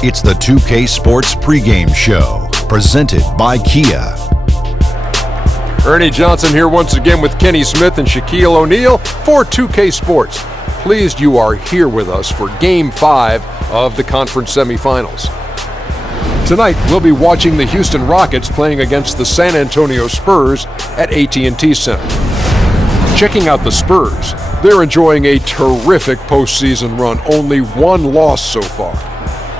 It's the 2K Sports pregame show, presented by Kia. Ernie Johnson here once again with Kenny Smith and Shaquille O'Neal for 2K Sports. Pleased you are here with us for Game 5 of the conference semifinals. Tonight, we'll be watching the Houston Rockets playing against the San Antonio Spurs at AT&T Center. Checking out the Spurs, they're enjoying a terrific postseason run, only one loss so far.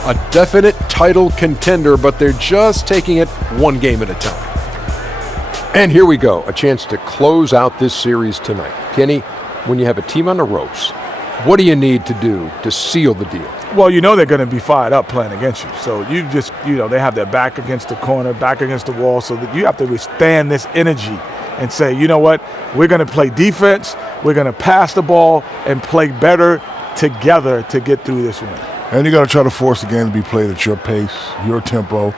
A definite title contender, but they're just taking it one game at a time. And here we go, a chance to close out this series tonight. Kenny, when you have a team on the ropes, what do you need to do to seal the deal? Well, you know they're going to be fired up playing against you. So you just, they have their back against the corner, back against the wall, so that you have to withstand this energy and say, you know what, we're going to play defense, we're going to pass the ball, and play better together to get through this win. And you got to try to force the game to be played at your pace, your tempo.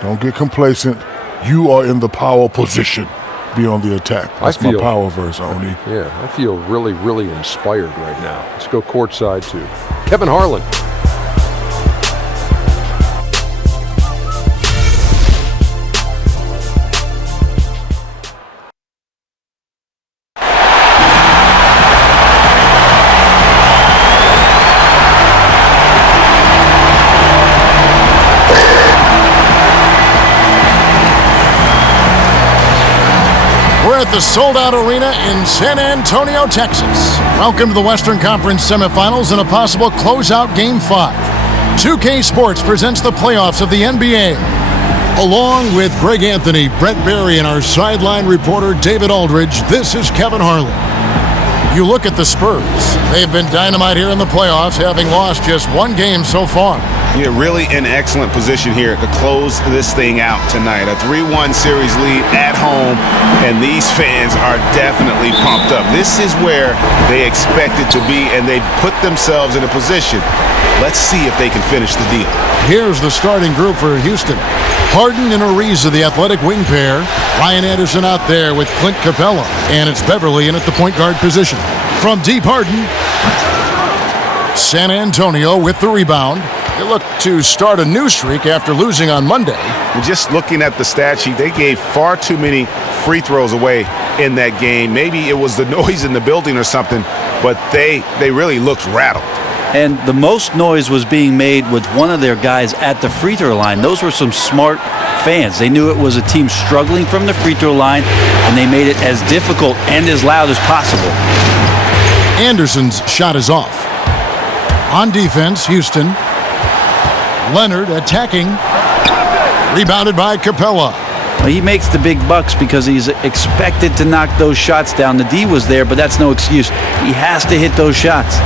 Don't get complacent. You are in the power position. Be on the attack. That's my power verse, Oni. Yeah, I feel really, really inspired right now. Let's go courtside to Kevin Harlan. At the sold-out arena in San Antonio, Texas. Welcome to the Western Conference semifinals and a possible closeout Game 5. 2K Sports presents the playoffs of the NBA. Along with Greg Anthony, Brett Berry, and our sideline reporter David Aldridge, this is Kevin Harlan. You look at the Spurs. They've been dynamite here in the playoffs, having lost just one game so far. Yeah, really in excellent position here to close this thing out tonight. A 3-1 series lead at home, and these fans are definitely pumped up. This is where they expected to be, and they've put themselves in a position. Let's see if they can finish the deal. Here's the starting group for Houston. Harden and Ariza, the athletic wing pair. Ryan Anderson out there with Clint Capella, and it's Beverly in at the point guard position. From deep, Harden. San Antonio with the rebound. They look to start a new streak after losing on Monday. And just looking at the stat sheet, they gave far too many free throws away in that game. Maybe it was the noise in the building or something, but they really looked rattled. And the most noise was being made with one of their guys at the free throw line. Those were some smart fans. They knew it was a team struggling from the free throw line, and they made it as difficult and as loud as possible. Anderson's shot is off. On defense, Houston. Leonard attacking. Rebounded by Capella. Well, he makes the big bucks because he's expected to knock those shots down. The D was there, but that's no excuse. He has to hit those shots.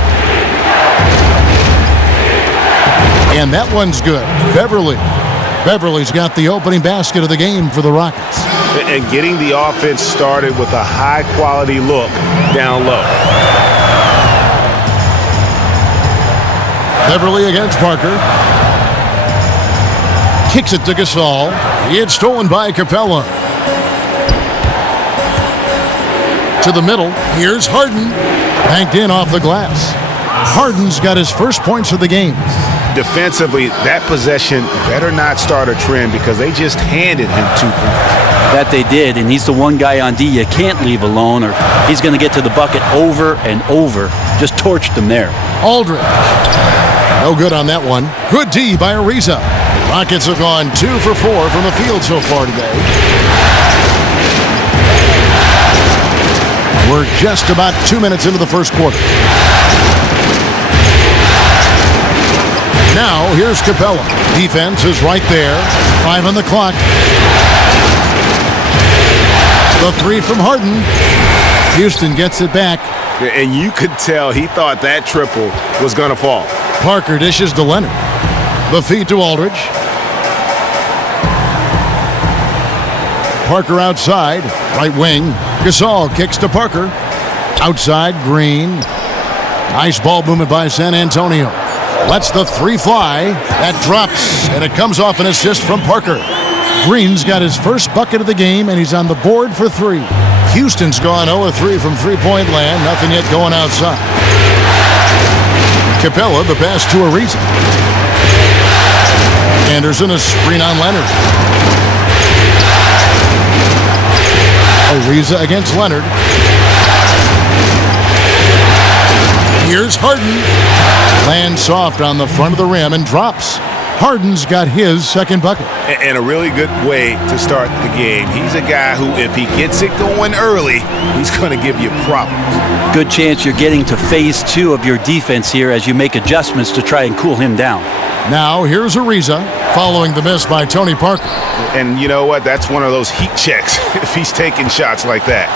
And that one's good. Beverly's got the opening basket of the game for the Rockets. And getting the offense started with a high-quality look down low. Beverly against Parker. Kicks it to Gasol. It's stolen by Capella. To the middle. Here's Harden. Banked in off the glass. Harden's got his first points of the game. Defensively, that possession better not start a trend because they just handed him 2 points. That they did, and he's the one guy on D you can't leave alone or he's going to get to the bucket over and over. Just torched him there. Aldridge. No good on that one. Good D by Ariza. Rockets have gone 2 for 4 from the field so far today. We're just about 2 minutes into the first quarter. Now, here's Capella. Defense is right there. 5 on the clock. The 3 from Harden. Houston gets it back. And you could tell he thought that triple was going to fall. Parker dishes to Leonard. The feed to Aldridge. Parker outside. Right wing. Gasol kicks to Parker. Outside, Green. Nice ball movement by San Antonio. Lets the 3 fly. That drops, and it comes off an assist from Parker. Green's got his first bucket of the game, and he's on the board for 3. Houston's gone 0-3 from three-point land. Nothing yet going outside. Capella, the pass to Ariza. Anderson, a screen on Leonard. Ariza against Leonard. Here's Harden. Lands soft on the front of the rim and drops. Harden's got his second bucket. And a really good way to start the game. He's a guy who, if he gets it going early, he's going to give you problems. Good chance you're getting to phase 2 of your defense here as you make adjustments to try and cool him down. Now here's Ariza following the miss by Tony Parker. And you know what? That's one of those heat checks if he's taking shots like that.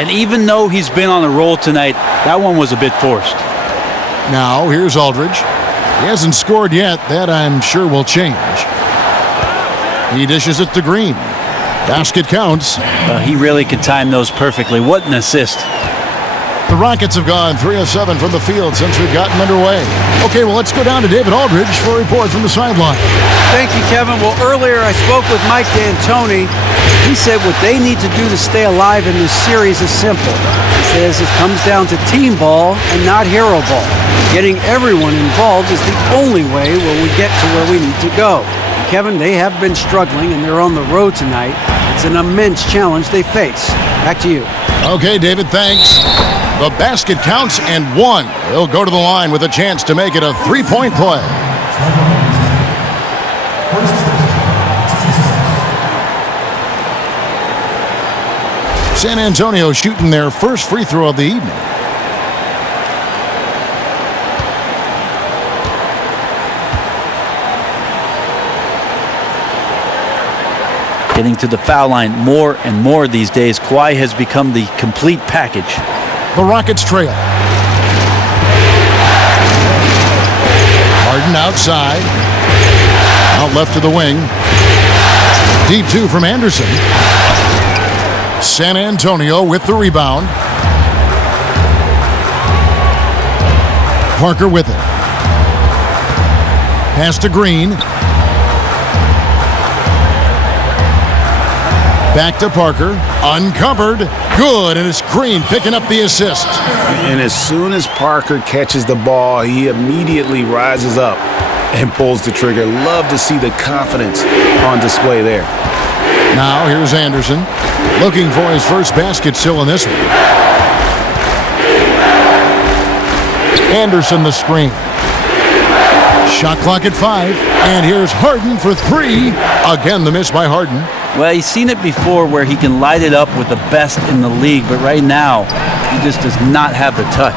And even though he's been on a roll tonight, that one was a bit forced. Now here's Aldridge. He hasn't scored yet. That I'm sure will change. He dishes it to Green. Basket counts. He really can time those perfectly. What an assist. The Rockets have gone 3 of 7 from the field since we've gotten underway. Okay, well, let's go down to David Aldridge for a report from the sideline. Thank you, Kevin. Well, earlier I spoke with Mike D'Antoni. He said what they need to do to stay alive in this series is simple. He says it comes down to team ball and not hero ball. Getting everyone involved is the only way where we get to where we need to go. Kevin, they have been struggling, and they're on the road tonight. It's an immense challenge they face. Back to you. Okay, David, thanks. The basket counts and one. He'll go to the line with a chance to make it a three-point play. San Antonio shooting their first free throw of the evening. Getting to the foul line more and more these days. Kawhi has become the complete package. The Rockets trail. Harden outside. Out left to the wing. Deep 2 from Anderson. San Antonio with the rebound. Parker with it. Pass to Green. Back to Parker. Uncovered. Good. And it's Green picking up the assist. And as soon as Parker catches the ball, he immediately rises up and pulls the trigger. Love to see the confidence on display there. Now here's Anderson. Looking for his first basket still in this one. Anderson the screen. Shot clock at 5. And here's Harden for 3. Again, the miss by Harden. Well, he's seen it before where he can light it up with the best in the league, but right now, he just does not have the touch.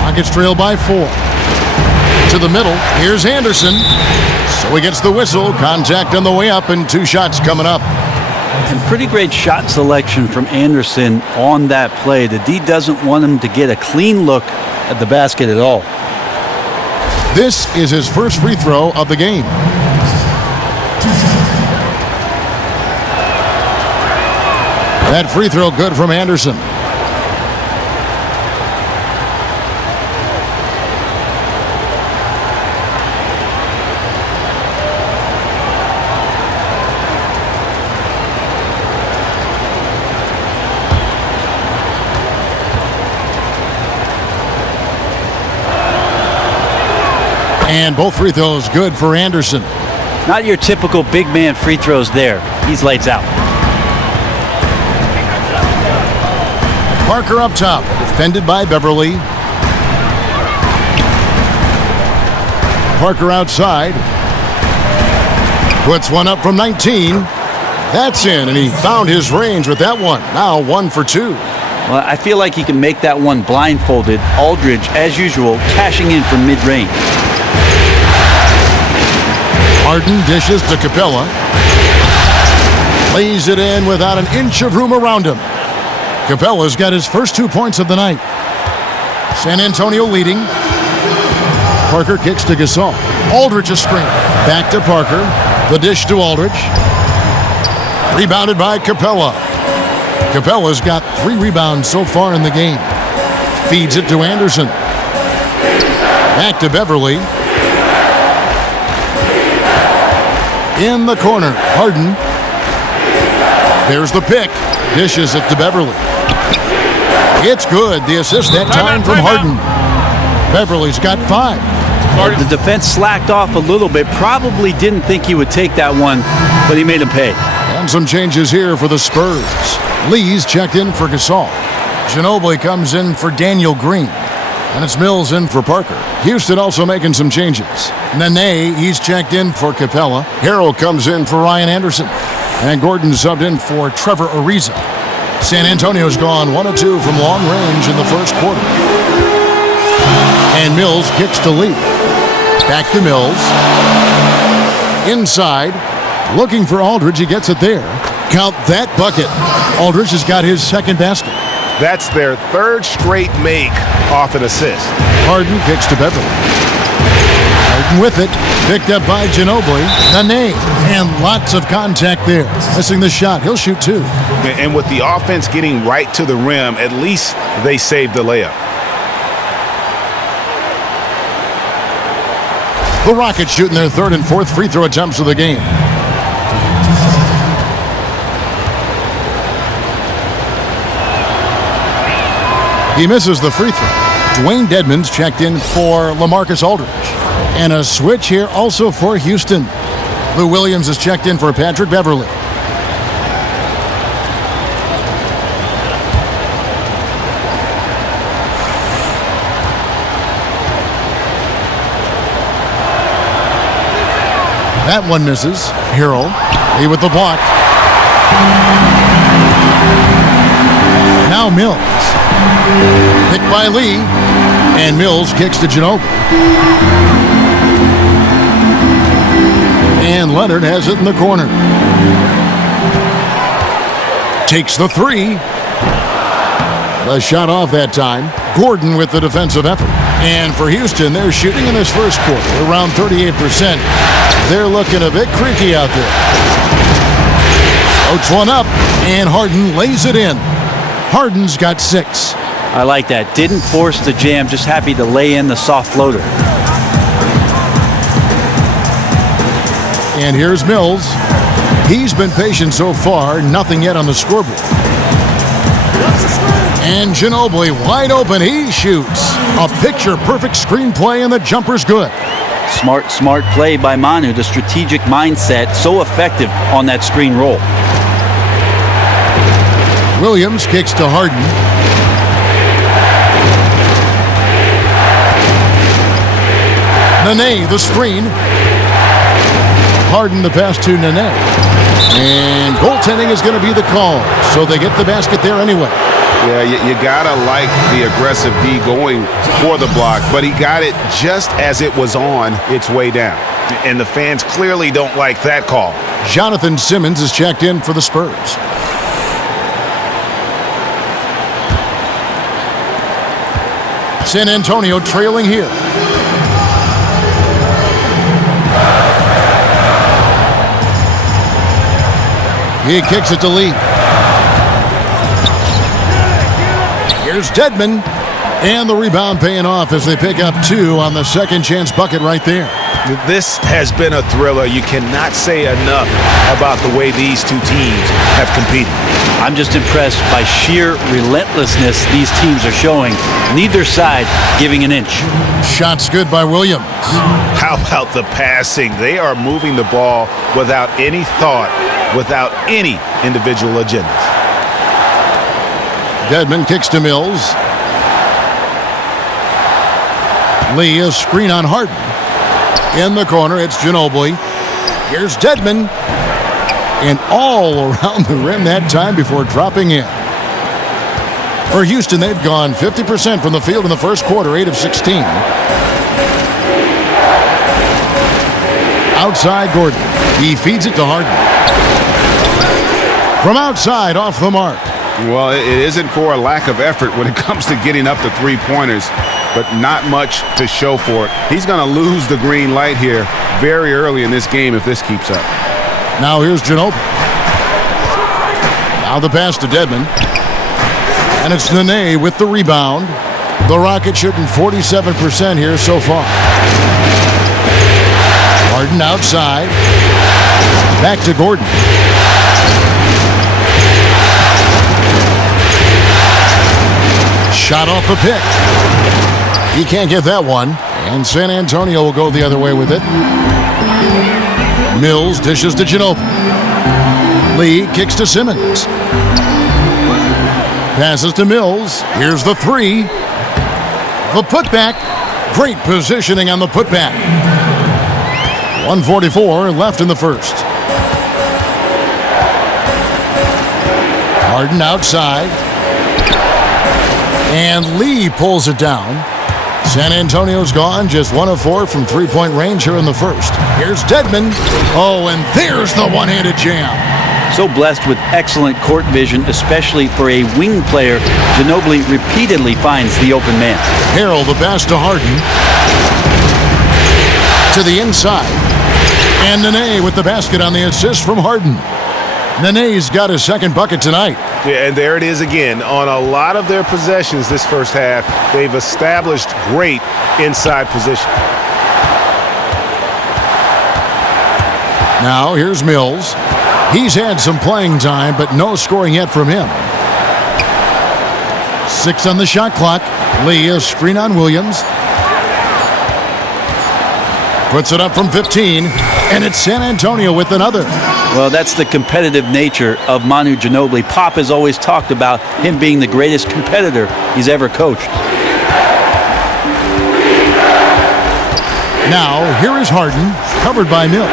Rockets trail by 4. To the middle. Here's Anderson. So he gets the whistle. Contact on the way up and 2 shots coming up. And pretty great shot selection from Anderson on that play. The D doesn't want him to get a clean look at the basket at all. This is his first free throw of the game. That free throw good from Anderson. And both free throws good for Anderson. Not your typical big man free throws there. He's lights out. Parker up top, defended by Beverly. Parker outside. Puts one up from 19. That's in, and he found his range with that one. Now 1 for 2. Well, I feel like he can make that one blindfolded. Aldridge, as usual, cashing in from mid-range. Harden dishes to Capella. Lays it in without an inch of room around him. Capella's got his first 2 points of the night. San Antonio leading. Parker kicks to Gasol. Aldridge a screen. Back to Parker. The dish to Aldridge. Rebounded by Capella. Capella's got 3 rebounds so far in the game. Feeds it to Anderson. Back to Beverly. In the corner, Harden. There's the pick. Dishes it to Beverly. It's good. The assist that time from Harden. Beverly's got 5. The defense slacked off a little bit. Probably didn't think he would take that one, but he made him pay. And some changes here for the Spurs. Lee's checked in for Gasol. Ginobili comes in for Daniel Green. And it's Mills in for Parker. Houston also making some changes. Nene, he's checked in for Capella. Harrell comes in for Ryan Anderson. And Gordon subbed in for Trevor Ariza. San Antonio's gone 1 of 2 from long range in the first quarter. And Mills kicks to Lee. Back to Mills. Inside. Looking for Aldridge. He gets it there. Count that bucket. Aldridge has got his second basket. That's their third straight make off an assist. Harden kicks to Beverly. Harden with it. Picked up by Ginobili. Nene. And lots of contact there. Missing the shot. He'll shoot 2. And with the offense getting right to the rim, at least they saved the layup. The Rockets shooting their third and fourth free throw attempts of the game. He misses the free throw. Dwayne Dedmon's checked in for LaMarcus Aldridge. And a switch here also for Houston. Lou Williams is checked in for Patrick Beverly. That one misses. Harrell. Lee with the block. Now Mills. Picked by Lee. And Mills kicks to Ginobili. And Leonard has it in the corner. Takes the 3. The shot off that time. Gordon with the defensive effort. And for Houston, they're shooting in this first quarter around 38%. They're looking a bit creaky out there. Floats one up, and Harden lays it in. Harden's got 6. I like that. Didn't force the jam, just happy to lay in the soft floater. And here's Mills. He's been patient so far, nothing yet on the scoreboard. And Ginobili wide open, he shoots. A picture-perfect screenplay, and the jumper's good. Smart play by Manu, the strategic mindset, so effective on that screen roll. Williams kicks to Harden. Nene, the screen. Harden, the pass to Nene. And goaltending is going to be the call, so they get the basket there anyway. Yeah, you gotta like the aggressive D going for the block, but he got it just as it was on its way down. And the fans clearly don't like that call. Jonathan Simmons is checked in for the Spurs. San Antonio trailing here. He kicks it to Lee. Here's Dedmon. And the rebound paying off as they pick up 2 on the second chance bucket right there. This has been a thriller. You cannot say enough about the way these two teams have competed. I'm just impressed by sheer relentlessness these teams are showing. Neither side giving an inch. Shots good by Williams. How about the passing? They are moving the ball without any thought, without any individual agendas. Dedmon kicks to Mills. Lee, a screen on Harden. In the corner, it's Ginobili. Here's Dedmon. And all around the rim that time before dropping in. For Houston, they've gone 50% from the field in the first quarter, 8 of 16. Outside Gordon. He feeds it to Harden. From outside, off the mark. Well, it isn't for a lack of effort when it comes to getting up to three-pointers, but not much to show for it. He's going to lose the green light here very early in this game if this keeps up. Now here's Ginobili. Now the pass to Dedmon. And it's Nene with the rebound. The Rockets shooting 47% here so far. Harden outside. Back to Gordon. Shot off the pick. He can't get that one. And San Antonio will go the other way with it. Mills dishes to Ginobili. Lee kicks to Simmons. Passes to Mills. Here's the three. The putback. Great positioning on the putback. 1:44 left in the first. Harden outside. And Lee pulls it down. San Antonio's gone, just 1 of 4 from three-point range here in the first. Here's Dedmon. Oh, and there's the one-handed jam. So blessed with excellent court vision, especially for a wing player. Ginobili repeatedly finds the open man. Harrell the pass to Harden. To the inside. And Nene with the basket on the assist from Harden. Nene's got his second bucket tonight. Yeah, and there it is again. On a lot of their possessions this first half, they've established great inside position. Now here's Mills. He's had some playing time, but no scoring yet from him. 6 on the shot clock. Lee, a screen on Williams. Puts it up from 15, and it's San Antonio with another. Well, that's the competitive nature of Manu Ginobili. Pop has always talked about him being the greatest competitor he's ever coached. Now, here is Harden, covered by Mills.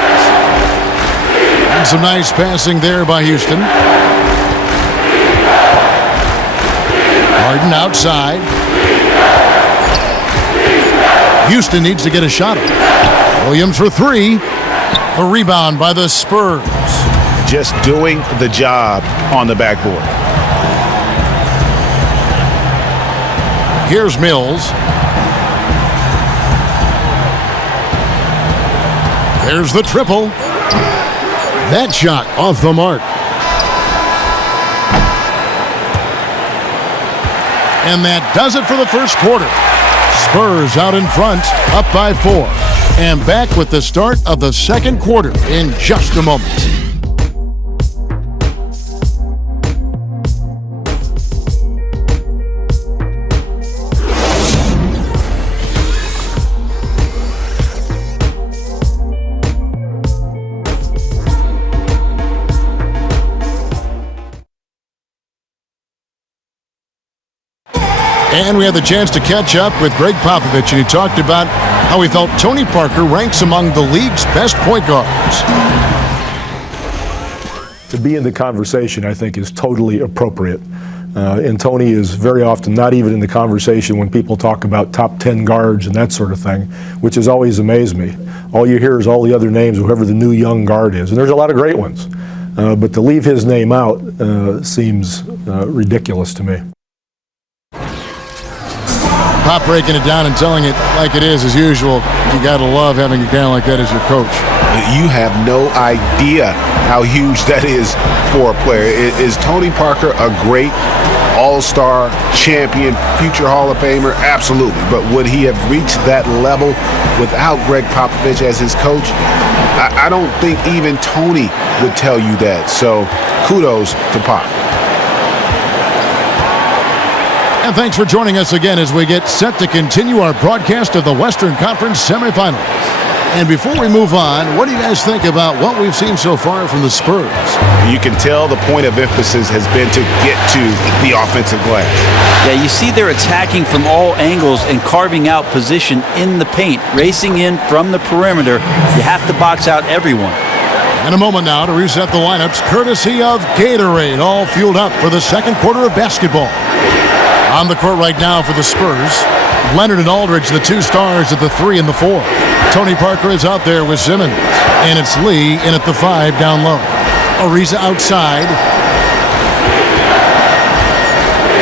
And some nice passing there by Houston. Harden outside. Houston needs to get a shot up. Williams for 3. A rebound by the Spurs. Just doing the job on the backboard. Here's Mills. There's the triple. That shot off the mark. And that does it for the first quarter. Spurs out in front, up by 4. And back with the start of the second quarter in just a moment. And we had the chance to catch up with Greg Popovich, and he talked about how he felt Tony Parker ranks among the league's best point guards. To be in the conversation, I think, is totally appropriate. And Tony is very often not even in the conversation when people talk about top 10 guards and that sort of thing, which has always amazed me. All you hear is all the other names, whoever the new young guard is. And there's a lot of great ones. But to leave his name out seems ridiculous to me. Pop breaking it down and telling it like it is, as usual. You got to love having a guy like that as your coach. You have no idea how huge that is for a player. Is Tony Parker a great all-star, champion, future Hall of Famer? Absolutely. But would he have reached that level without Greg Popovich as his coach? I don't think even Tony would tell you that. So kudos to Pop. And thanks for joining us again as we get set to continue our broadcast of the Western Conference semifinals. And before we move on, what do you guys think about what we've seen so far from the Spurs? You can tell the point of emphasis has been to get to the offensive glass. Yeah, you see they're attacking from all angles and carving out position in the paint, racing in from the perimeter. You have to box out everyone. In a moment now to reset the lineups, courtesy of Gatorade, all fueled up for the second quarter of basketball. On the court right now for the Spurs, Leonard and Aldridge, the 2 stars at the 3 and the 4. Tony Parker is out there with Simmons, and it's Lee in at the 5 down low. Ariza outside.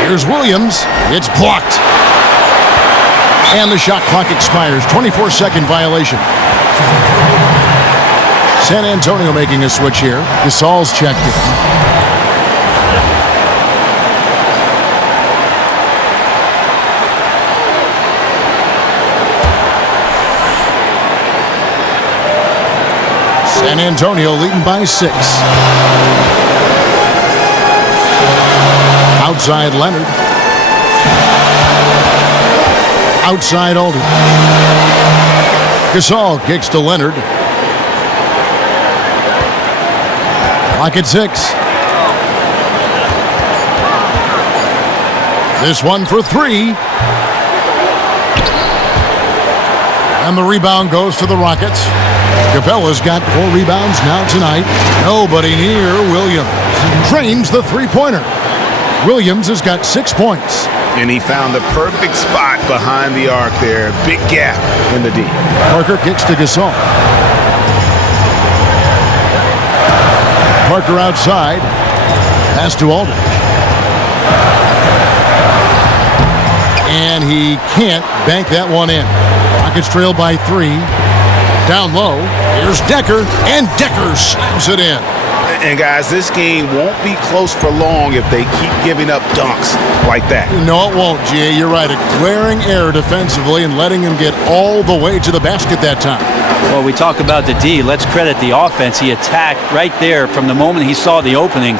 Here's Williams. It's blocked. And the shot clock expires. 24-second violation. San Antonio making a switch here. Gasol's checked in. San Antonio leading by 6. Outside Leonard. Outside Aldridge. Gasol kicks to Leonard. Clock at 6. This one for 3. And the rebound goes to the Rockets. Capella's got 4 rebounds now tonight. Nobody near Williams. Drains the three-pointer. Williams has got 6 points. And he found the perfect spot behind the arc there. Big gap in the D. Parker kicks to Gasol. Parker outside. Pass to Aldridge. And he can't bank that one in. Rockets trail by 3. Down low. Here's Decker. And Decker slams it in. And guys, this game won't be close for long if they keep giving up dunks like that. No, it won't, G.A. You're right. A glaring error defensively and letting him get all the way to the basket that time. Well, we talk about the D. Let's credit the offense. He attacked right there from the moment he saw the opening,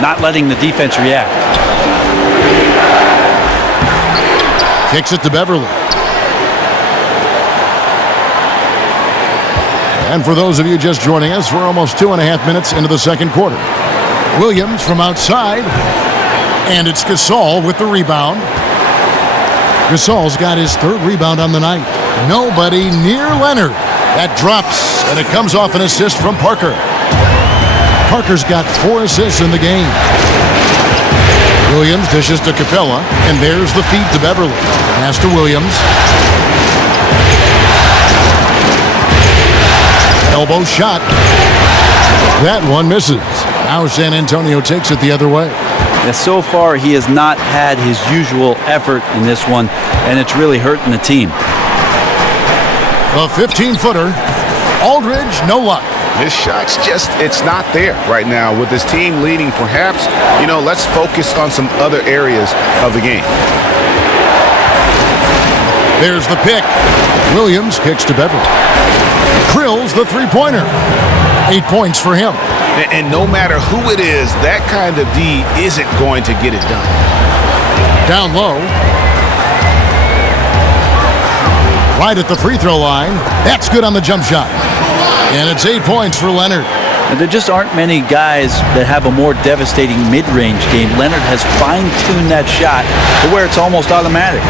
not letting the defense react. Kicks it to Beverly. And for those of you just joining us, we're almost 2.5 minutes into the second quarter. Williams from outside. And it's Gasol with the rebound. Gasol's got his 3rd rebound on the night. Nobody near Leonard. That drops, and it comes off an assist from Parker. Parker's got 4 assists in the game. Williams dishes to Capella, and there's the feed to Beverly. Pass to Williams. Elbow shot. That one misses. Now San Antonio takes it the other way. And so far, he has not had his usual effort in this one, and it's really hurting the team. A 15-footer. Aldridge, no luck. His shot's just, it's not there right now. With his team leading, perhaps, let's focus on some other areas of the game. There's the pick. Williams kicks to Beverly. Drills the three-pointer. 8 points for him. And no matter who it is, that kind of D isn't going to get it done. Down low. Right at the free throw line. That's good on the jump shot. And it's 8 points for Leonard. And there just aren't many guys that have a more devastating mid-range game. Leonard has fine-tuned that shot to where it's almost automatic.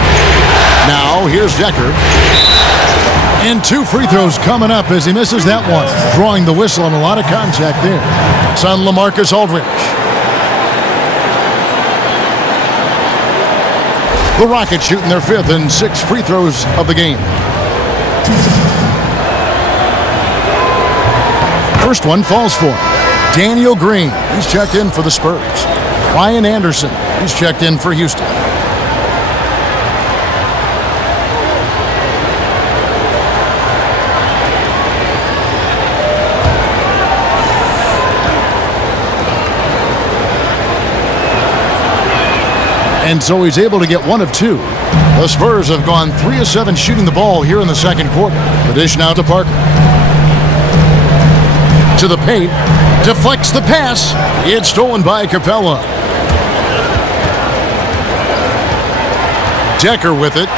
Now, here's Decker. And 2 free throws coming up as he misses that one. Drawing the whistle and a lot of contact there. It's on LaMarcus Aldridge. The Rockets shooting their 5th and 6th free throws of the game. First one falls for Daniel Green. He's checked in for the Spurs. Ryan Anderson. He's checked in for Houston. And so he's able to get 1 of 2. The Spurs have gone 3 of 7 shooting the ball here in the second quarter. The dish now to Parker. To the paint. Deflects the pass. It's stolen by Capella. Decker with it.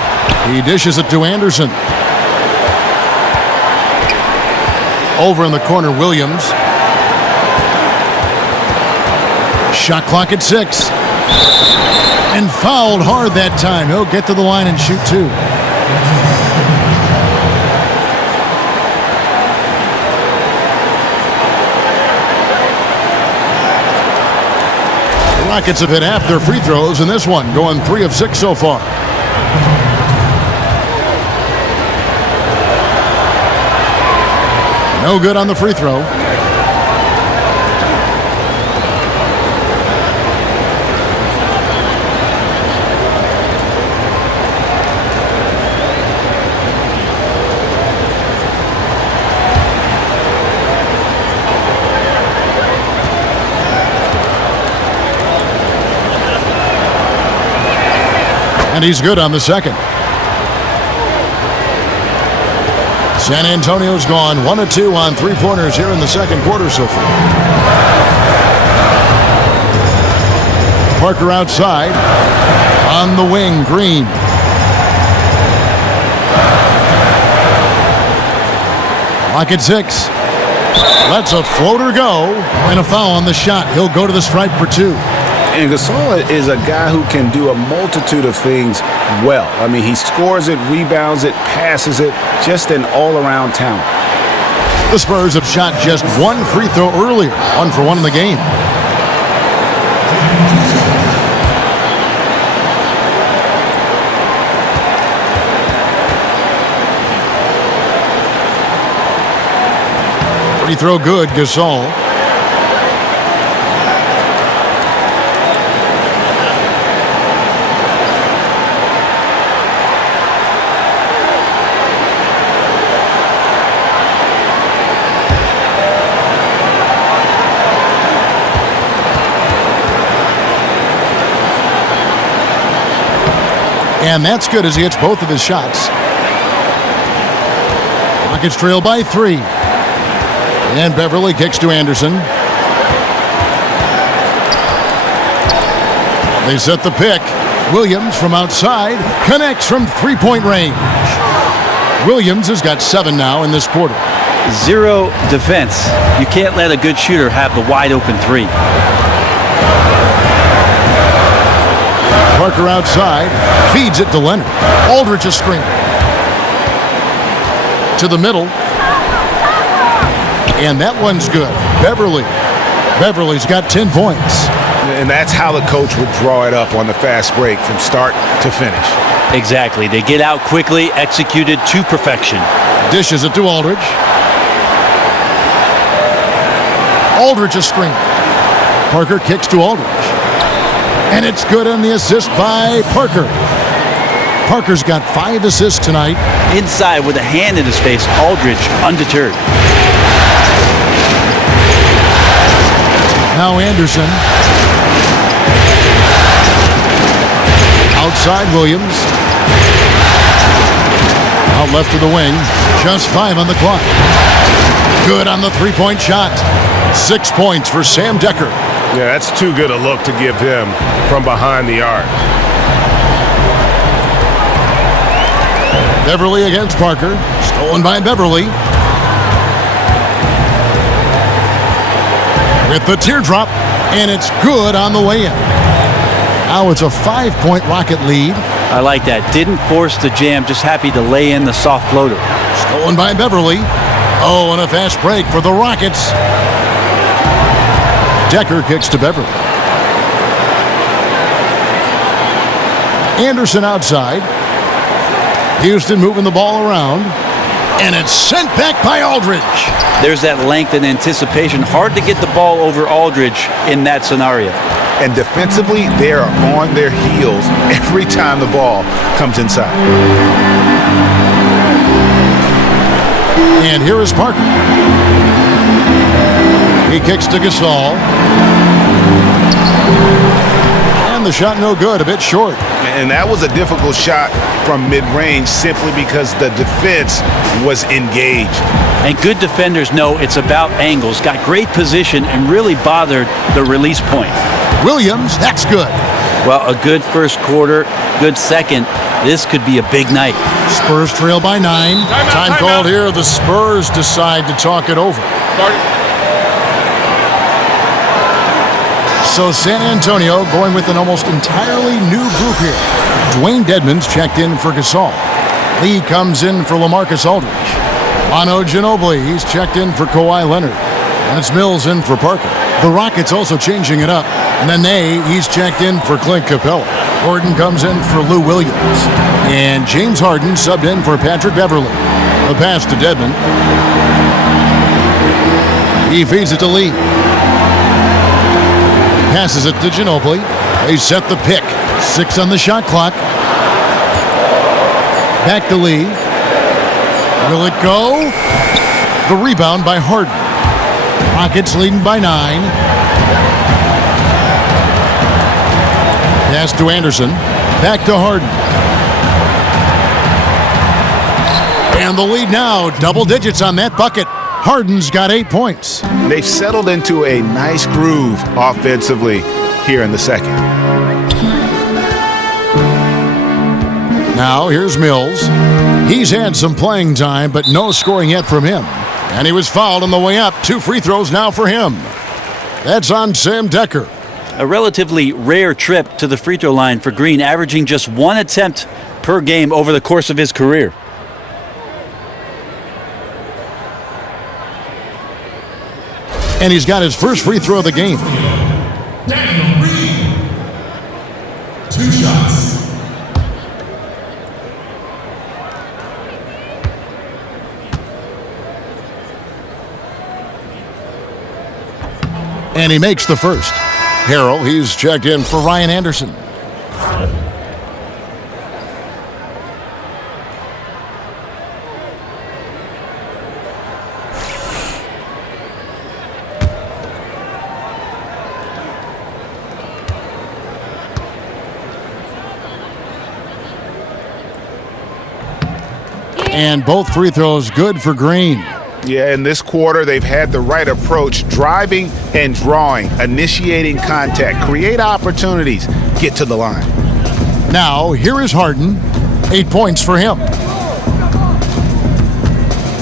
He dishes it to Anderson. Over in the corner, Williams. Shot clock at 6. And fouled hard that time. He'll get to the line and shoot 2. The Rockets have hit half their free throws in this one, going 3 of 6 so far. No good on the free throw. And he's good on the second. San Antonio's gone 1 of 2 on 3-pointers here in the second quarter so far. Parker outside. On the wing, Green. Clock at 6. Lets a floater go, and a foul on the shot. He'll go to the stripe for 2. And Gasol is a guy who can do a multitude of things well. I mean, he scores it, rebounds it, passes it, just an all-around talent. The Spurs have shot just one free throw earlier, 1 for 1 in the game. Free throw good, Gasol. And that's good as he hits both of his shots. Rockets trail by 3. And Beverly kicks to Anderson. They set the pick. Williams from outside connects from three-point range. Williams has got 7 now in this quarter. 0 defense. You can't let a good shooter have the wide-open 3. Parker outside, feeds it to Leonard. Aldridge a screen. To the middle. And that one's good. Beverly's got 10 points. And that's how the coach would draw it up on the fast break from start to finish. Exactly. They get out quickly, executed to perfection. Dishes it to Aldridge. Aldridge a screen. Parker kicks to Aldridge. And it's good on the assist by Parker. Parker's got 5 assists tonight. Inside with a hand in his face, Aldridge undeterred. Now Anderson. Outside Williams. Out left to the wing. Just 5 on the clock. Good on the three-point shot. 6 points for Sam Decker. Yeah, that's too good a look to give him from behind the arc. Beverly against Parker. Stolen by Beverly. With the teardrop, and it's good on the way in. Now it's a 5-point Rocket lead. I like that. Didn't force the jam, just happy to lay in the soft floater. Stolen by Beverly. Oh, and a fast break for the Rockets. Decker kicks to Beverly. Anderson outside. Houston moving the ball around. And it's sent back by Aldridge. There's that length and anticipation. Hard to get the ball over Aldridge in that scenario. And defensively, they are on their heels every time the ball comes inside. And here is Parker. He kicks to Gasol. And the shot no good, a bit short. And that was a difficult shot from mid-range simply because the defense was engaged. And good defenders know it's about angles. Got great position and really bothered the release point. Williams, that's good. Well, a good first quarter, good second. This could be a big night. Spurs trail by 9. Time called here. The Spurs decide to talk it over. So San Antonio going with an almost entirely new group here. Dwayne Dedmon's checked in for Gasol. Lee comes in for LaMarcus Aldridge. Manu Ginobili, he's checked in for Kawhi Leonard. And it's Mills in for Parker. The Rockets also changing it up. Nene, he's checked in for Clint Capella. Gordon comes in for Lou Williams. And James Harden subbed in for Patrick Beverly. The pass to Dedmon. He feeds it to Lee. Passes it to Ginobili. They set the pick. 6 on the shot clock. Back to Lee. Will it go? The rebound by Harden. Rockets leading by 9. Pass to Anderson. Back to Harden. And the lead now, double digits on that bucket. Harden's got 8 points. They've settled into a nice groove offensively here in the second. Now here's Mills. He's had some playing time, but no scoring yet from him. And he was fouled on the way up. 2 free throws now for him. That's on Sam Decker. A relatively rare trip to the free throw line for Green, averaging just 1 attempt per game over the course of his career. And he's got his first free throw of the game. Daniel Green. 2 shots. And he makes the first. Harrell, he's checked in for Ryan Anderson. And both free throws good for Green. Yeah, in this quarter, they've had the right approach, driving and drawing, initiating contact, create opportunities, get to the line. Now, here is Harden. 8 points for him.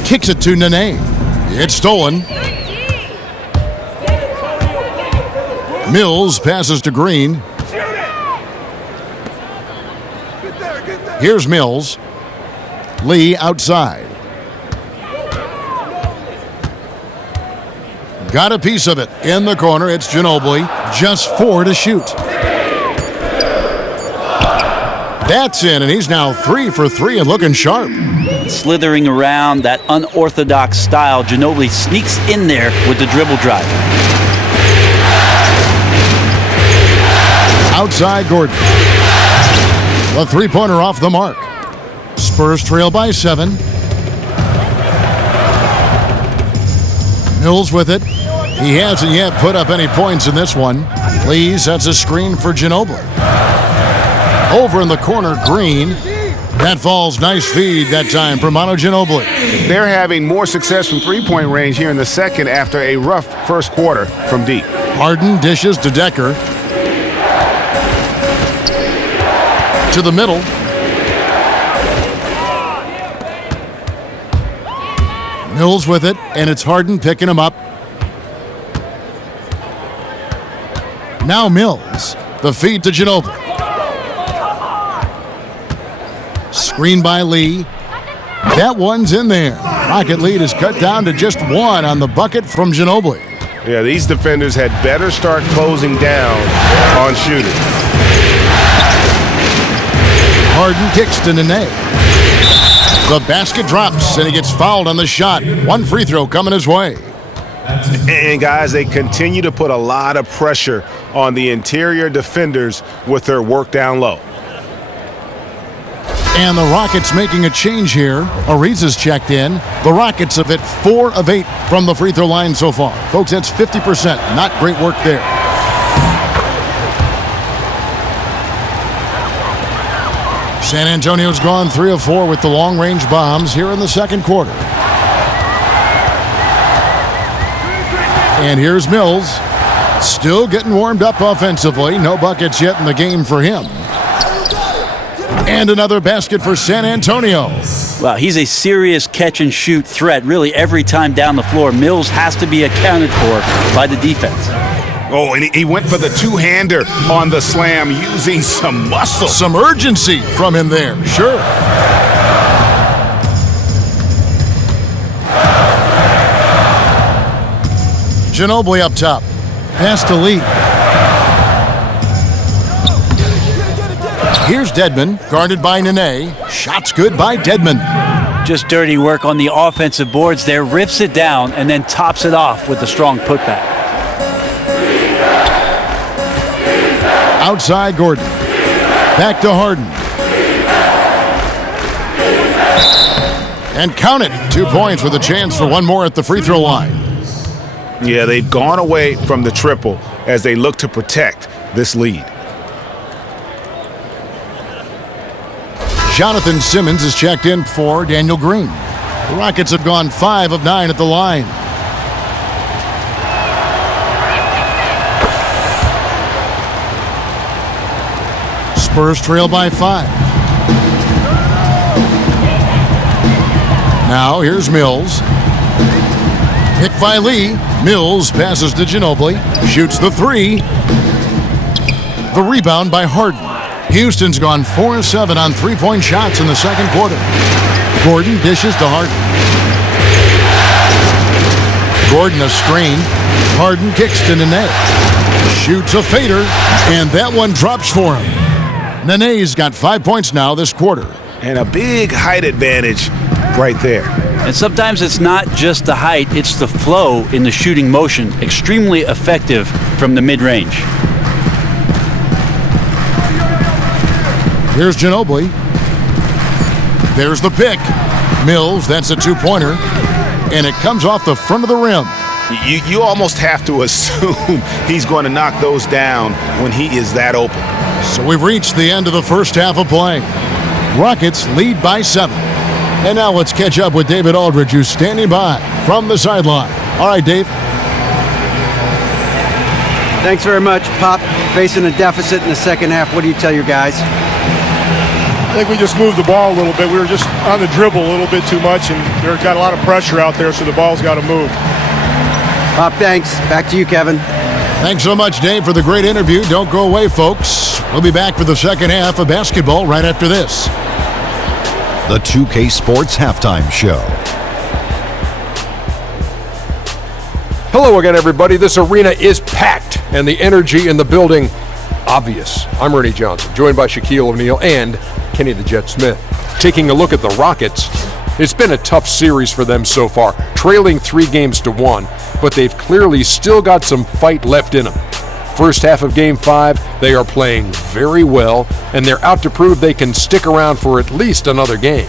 Kicks it to Nene. It's stolen. Mills passes to Green. Here's Mills. Lee outside. Got a piece of it. In the corner, it's Ginobili. Just 4 to shoot. That's in, and he's now 3 for 3 and looking sharp. Slithering around that unorthodox style, Ginobili sneaks in there with the dribble drive. Outside Gordon. The three-pointer off the mark. Spurs trail by 7. Mills with it. He hasn't yet put up any points in this one. Lee sets a screen for Ginobili. Over in the corner, Green. That falls. Nice feed that time for Manu Ginobili. They're having more success from three-point range here in the second after a rough first quarter from deep. Harden dishes to Decker. To the middle. Mills with it, and it's Harden picking him up. Now Mills. The feed to Ginobili. Screen by Lee. That one's in there. Rocket lead is cut down to just 1 on the bucket from Ginobili. Yeah, these defenders had better start closing down on shooting. Harden kicks to Nene. The basket drops, and he gets fouled on the shot. 1 free throw coming his way. And guys, they continue to put a lot of pressure on the interior defenders with their work down low. And the Rockets making a change here. Ariza's checked in. The Rockets have hit 4 of 8 from the free throw line so far. Folks, that's 50%. Not great work there. San Antonio's gone 3 of 4 with the long-range bombs here in the second quarter. And here's Mills. Still getting warmed up offensively. No buckets yet in the game for him. And another basket for San Antonio. Wow, he's a serious catch-and-shoot threat really every time down the floor. Mills has to be accounted for by the defense. Oh, and he went for the two-hander on the slam using some muscle. Some urgency from him there, sure. Ginobili up top. Pass to Lee. Here's Dedmon, guarded by Nene. Shots good by Dedmon. Just dirty work on the offensive boards there. Rips it down and then tops it off with a strong putback. Outside Gordon. Back to Harden. And count it. 2 points with a chance for 1 more at the free throw line. Yeah, they've gone away from the triple as they look to protect this lead. Jonathan Simmons is checked in for Daniel Green. The Rockets have gone 5 of 9 at the line. Spurs trail by 5. Now here's Mills. Picked by Lee. Mills passes to Ginobili. Shoots the three. The rebound by Harden. Houston's gone 4-7 on three-point shots in the second quarter. Gordon dishes to Harden. Gordon a screen. Harden kicks to Nene. Shoots a fader, and that one drops for him. Nene's got 5 points now this quarter. And a big height advantage right there. And sometimes it's not just the height, it's the flow in the shooting motion. Extremely effective from the mid-range. Here's Ginobili. There's the pick. Mills, that's a two-pointer. And it comes off the front of the rim. You almost have to assume he's going to knock those down when he is that open. So we've reached the end of the first half of play. Rockets lead by 7. And now let's catch up with David Aldridge, who's standing by from the sideline. All right, Dave. Thanks very much, Pop. Facing a deficit in the second half, what do you tell your guys? I think we just moved the ball a little bit. We were just on the dribble a little bit too much, and there's got a lot of pressure out there, so the ball's got to move. Pop, thanks. Back to you, Kevin. Thanks so much, Dave, for the great interview. Don't go away, folks. We'll be back for the second half of basketball right after this. The 2K Sports Halftime Show. Hello again, everybody. This arena is packed, and the energy in the building obvious. I'm Ernie Johnson, joined by Shaquille O'Neal and Kenny the Jet Smith. Taking a look at the Rockets, it's been a tough series for them so far, trailing 3-1, but they've clearly still got some fight left in them. First half of Game 5, they are playing very well, and they're out to prove they can stick around for at least another game.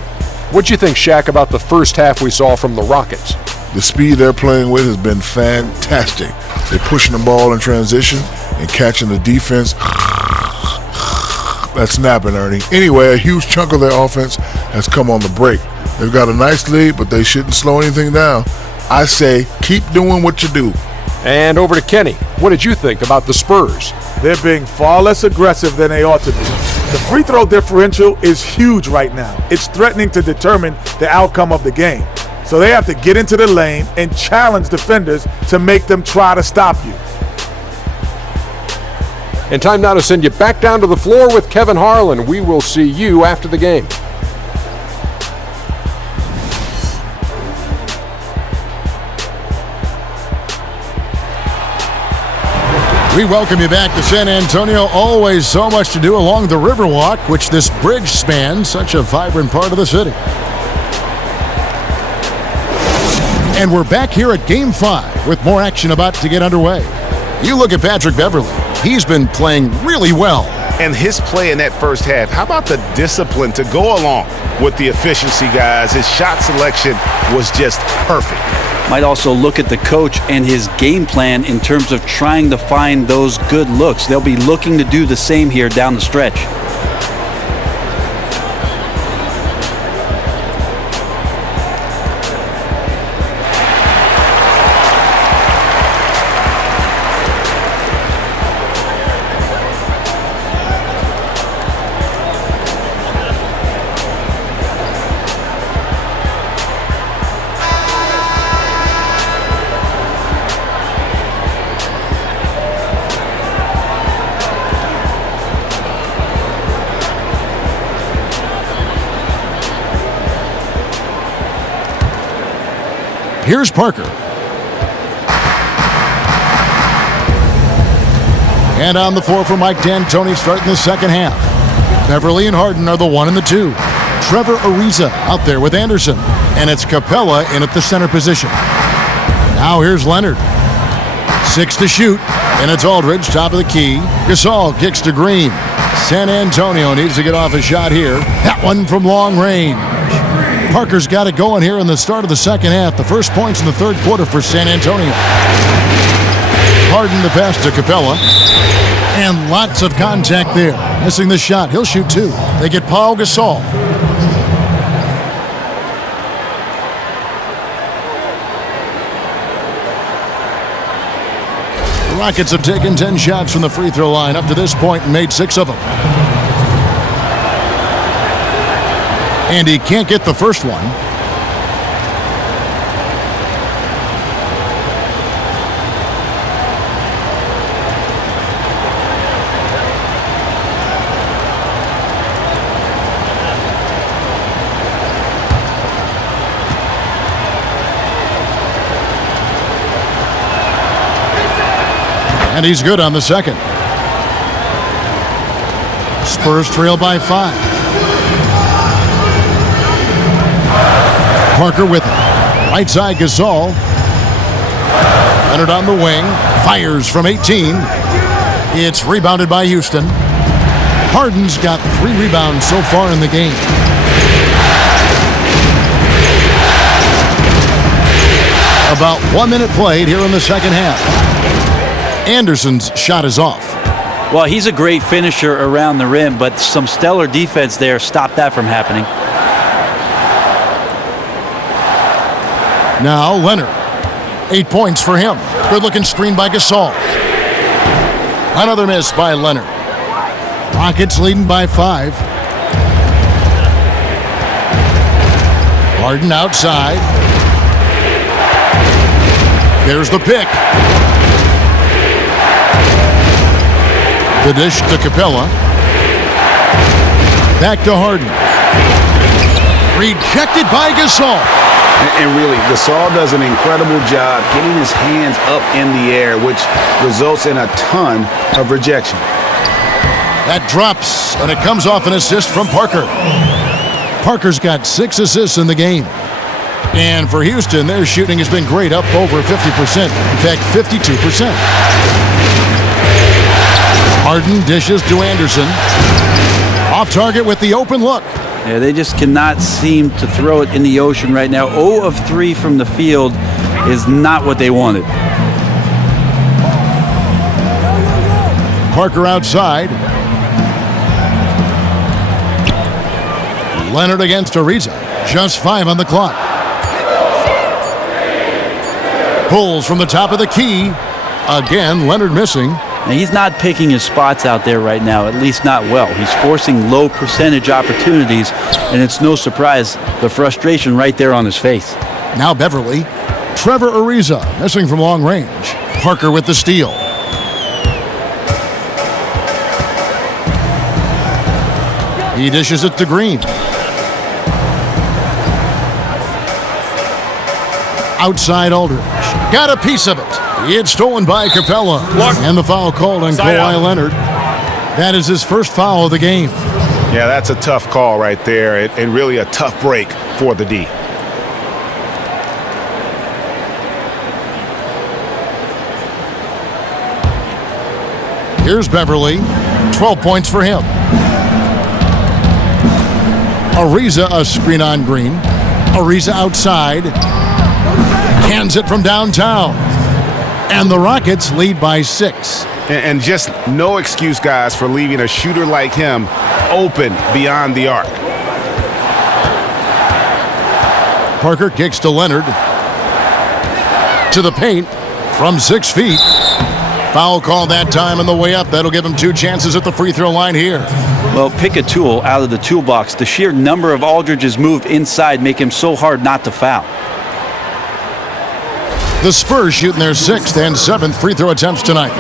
What'd you think, Shaq, about the first half we saw from the Rockets? The speed they're playing with has been fantastic. They're pushing the ball in transition and catching the defense. That's snapping, Ernie. Anyway, a huge chunk of their offense has come on the break. They've got a nice lead, but they shouldn't slow anything down. I say keep doing what you do. And over to Kenny. What did you think about the Spurs? They're being far less aggressive than they ought to be. The free throw differential is huge right now. It's threatening to determine the outcome of the game. So they have to get into the lane and challenge defenders to make them try to stop you. And time now to send you back down to the floor with Kevin Harlan. We will see you after the game. We welcome you back to San Antonio. Always so much to do along the Riverwalk, which this bridge spans, such a vibrant part of the city. And we're back here at Game 5 with more action about to get underway. You look at Patrick Beverley. He's been playing really well. And his play in that first half, how about the discipline to go along with the efficiency, guys? His shot selection was just perfect. Might also look at the coach and his game plan in terms of trying to find those good looks. They'll be looking to do the same here down the stretch. Here's Parker. And on the floor for Mike D'Antoni starting the second half. Beverly and Harden are the 1 and the 2. Trevor Ariza out there with Anderson. And it's Capella in at the center position. Now here's Leonard. 6 to shoot. And it's Aldridge, top of the key. Gasol kicks to Green. San Antonio needs to get off a shot here. That one from long range. Parker's got it going here in the start of the second half. The first points in the third quarter for San Antonio. Harden the pass to Capella. And lots of contact there. Missing the shot. He'll shoot 2. They get Paul Gasol. The Rockets have taken 10 shots from the free throw line up to this point and made 6 of them. And he can't get the first one. And he's good on the second. Spurs trail by 5. Parker with it. Right side Gasol. Leonard on the wing. Fires from 18. It's rebounded by Houston. Harden's got 3 rebounds so far in the game. About 1 minute played here in the second half. Anderson's shot is off. Well, he's a great finisher around the rim, but some stellar defense there stopped that from happening. Now Leonard. 8 points for him. Good-looking screen by Gasol. Another miss by Leonard. Rockets leading by 5. Harden outside. There's the pick. The dish to Capella. Back to Harden. Rejected by Gasol. And really, Gasol does an incredible job getting his hands up in the air, which results in a ton of rejection. That drops, and it comes off an assist from Parker. Parker's got 6 assists in the game. And for Houston, their shooting has been great, up over 50%. In fact, 52%. Harden dishes to Anderson. Off target with the open look. Yeah, they just cannot seem to throw it in the ocean right now. 0 of 3 from the field is not what they wanted. Parker outside. Leonard against Ariza. Just 5 on the clock. Pulls from the top of the key. Again, Leonard missing. Now, he's not picking his spots out there right now, at least not well. He's forcing low percentage opportunities, and it's no surprise the frustration right there on his face. Now Beverly. Trevor Ariza missing from long range. Parker with the steal. He dishes it to Green. Outside Aldridge. Got a piece of it. It's stolen by Capella. And the foul called on Kawhi Leonard. That is his first foul of the game. Yeah, that's a tough call right there, and really a tough break for the D. Here's Beverly. 12 points for him. Ariza, a screen on Green. Ariza outside. Cans it from downtown. And the Rockets lead by 6. And just no excuse, guys, for leaving a shooter like him open beyond the arc. Parker kicks to Leonard. To the paint from 6 feet. Foul call that time on the way up. That'll give him 2 chances at the free throw line here. Well, pick a tool out of the toolbox. The sheer number of Aldridge's move inside make him so hard not to foul. The Spurs shooting their 6th and 7th free throw attempts tonight.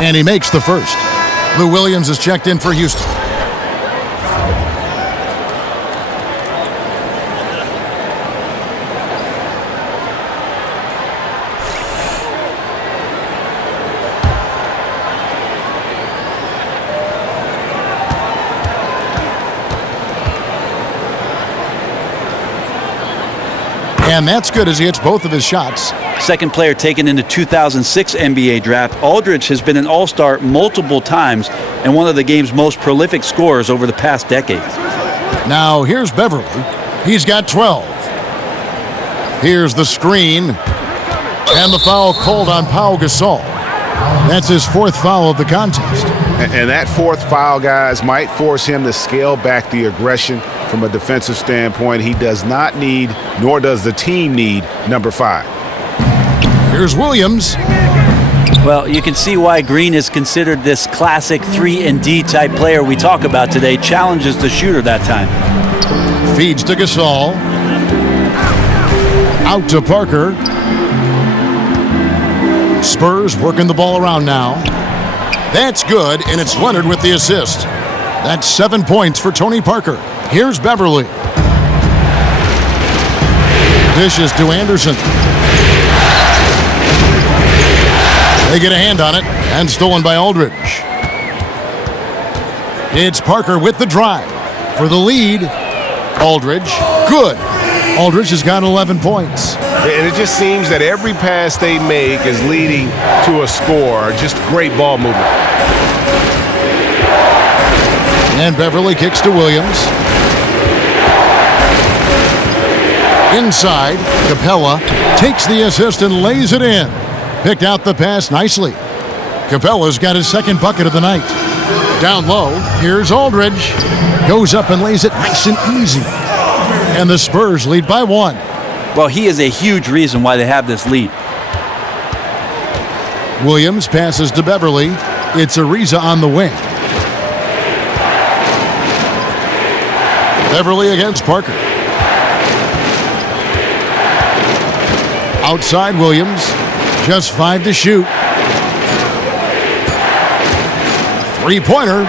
And he makes the first. Lou Williams is checked in for Houston. And that's good as he hits both of his shots. Second player taken in the 2006 NBA draft, Aldridge has been an all-star multiple times and one of the game's most prolific scorers over the past decade. Now here's Beverly. He's got 12. Here's the screen. And the foul called on Pau Gasol. That's his 4th foul of the contest. And that 4th foul, guys, might force him to scale back the aggression from a defensive standpoint. He does not need, nor does the team need, number 5. Here's Williams. Well, you can see why Green is considered this classic 3-and-D type player we talk about today. Challenges the shooter that time. Feeds to Gasol. Out to Parker. Spurs working the ball around now. That's good, and it's Leonard with the assist. That's 7 points for Tony Parker. Here's Beverly. Dishes to Anderson. They get a hand on it, and stolen by Aldridge. It's Parker with the drive for the lead. Aldridge, good. Aldridge has got 11 points. And it just seems that every pass they make is leading to a score. Just great ball movement. And Beverly kicks to Williams. Inside, Capella takes the assist and lays it in. Picked out the pass nicely. Capella's got his second bucket of the night. Down low, here's Aldridge. Goes up and lays it nice and easy. And the Spurs lead by 1. Well, he is a huge reason why they have this lead. Williams passes to Beverly. It's Ariza on the wing. Beverly against Parker. Outside Williams. Just 5 to shoot. Three-pointer.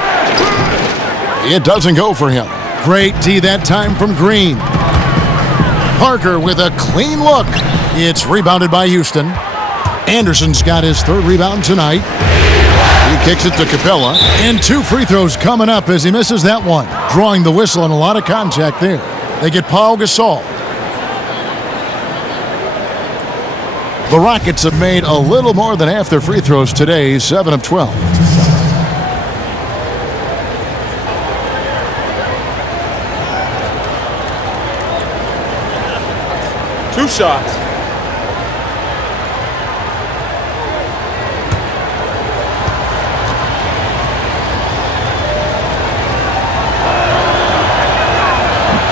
It doesn't go for him. Great D that time from Green. Parker with a clean look. It's rebounded by Houston. Anderson's got his third rebound tonight. He kicks it to Capella. And 2 free throws coming up as he misses that one. Drawing the whistle and a lot of contact there. They get Pau Gasol. The Rockets have made a little more than half their free throws today, 7 of 12. Two shots.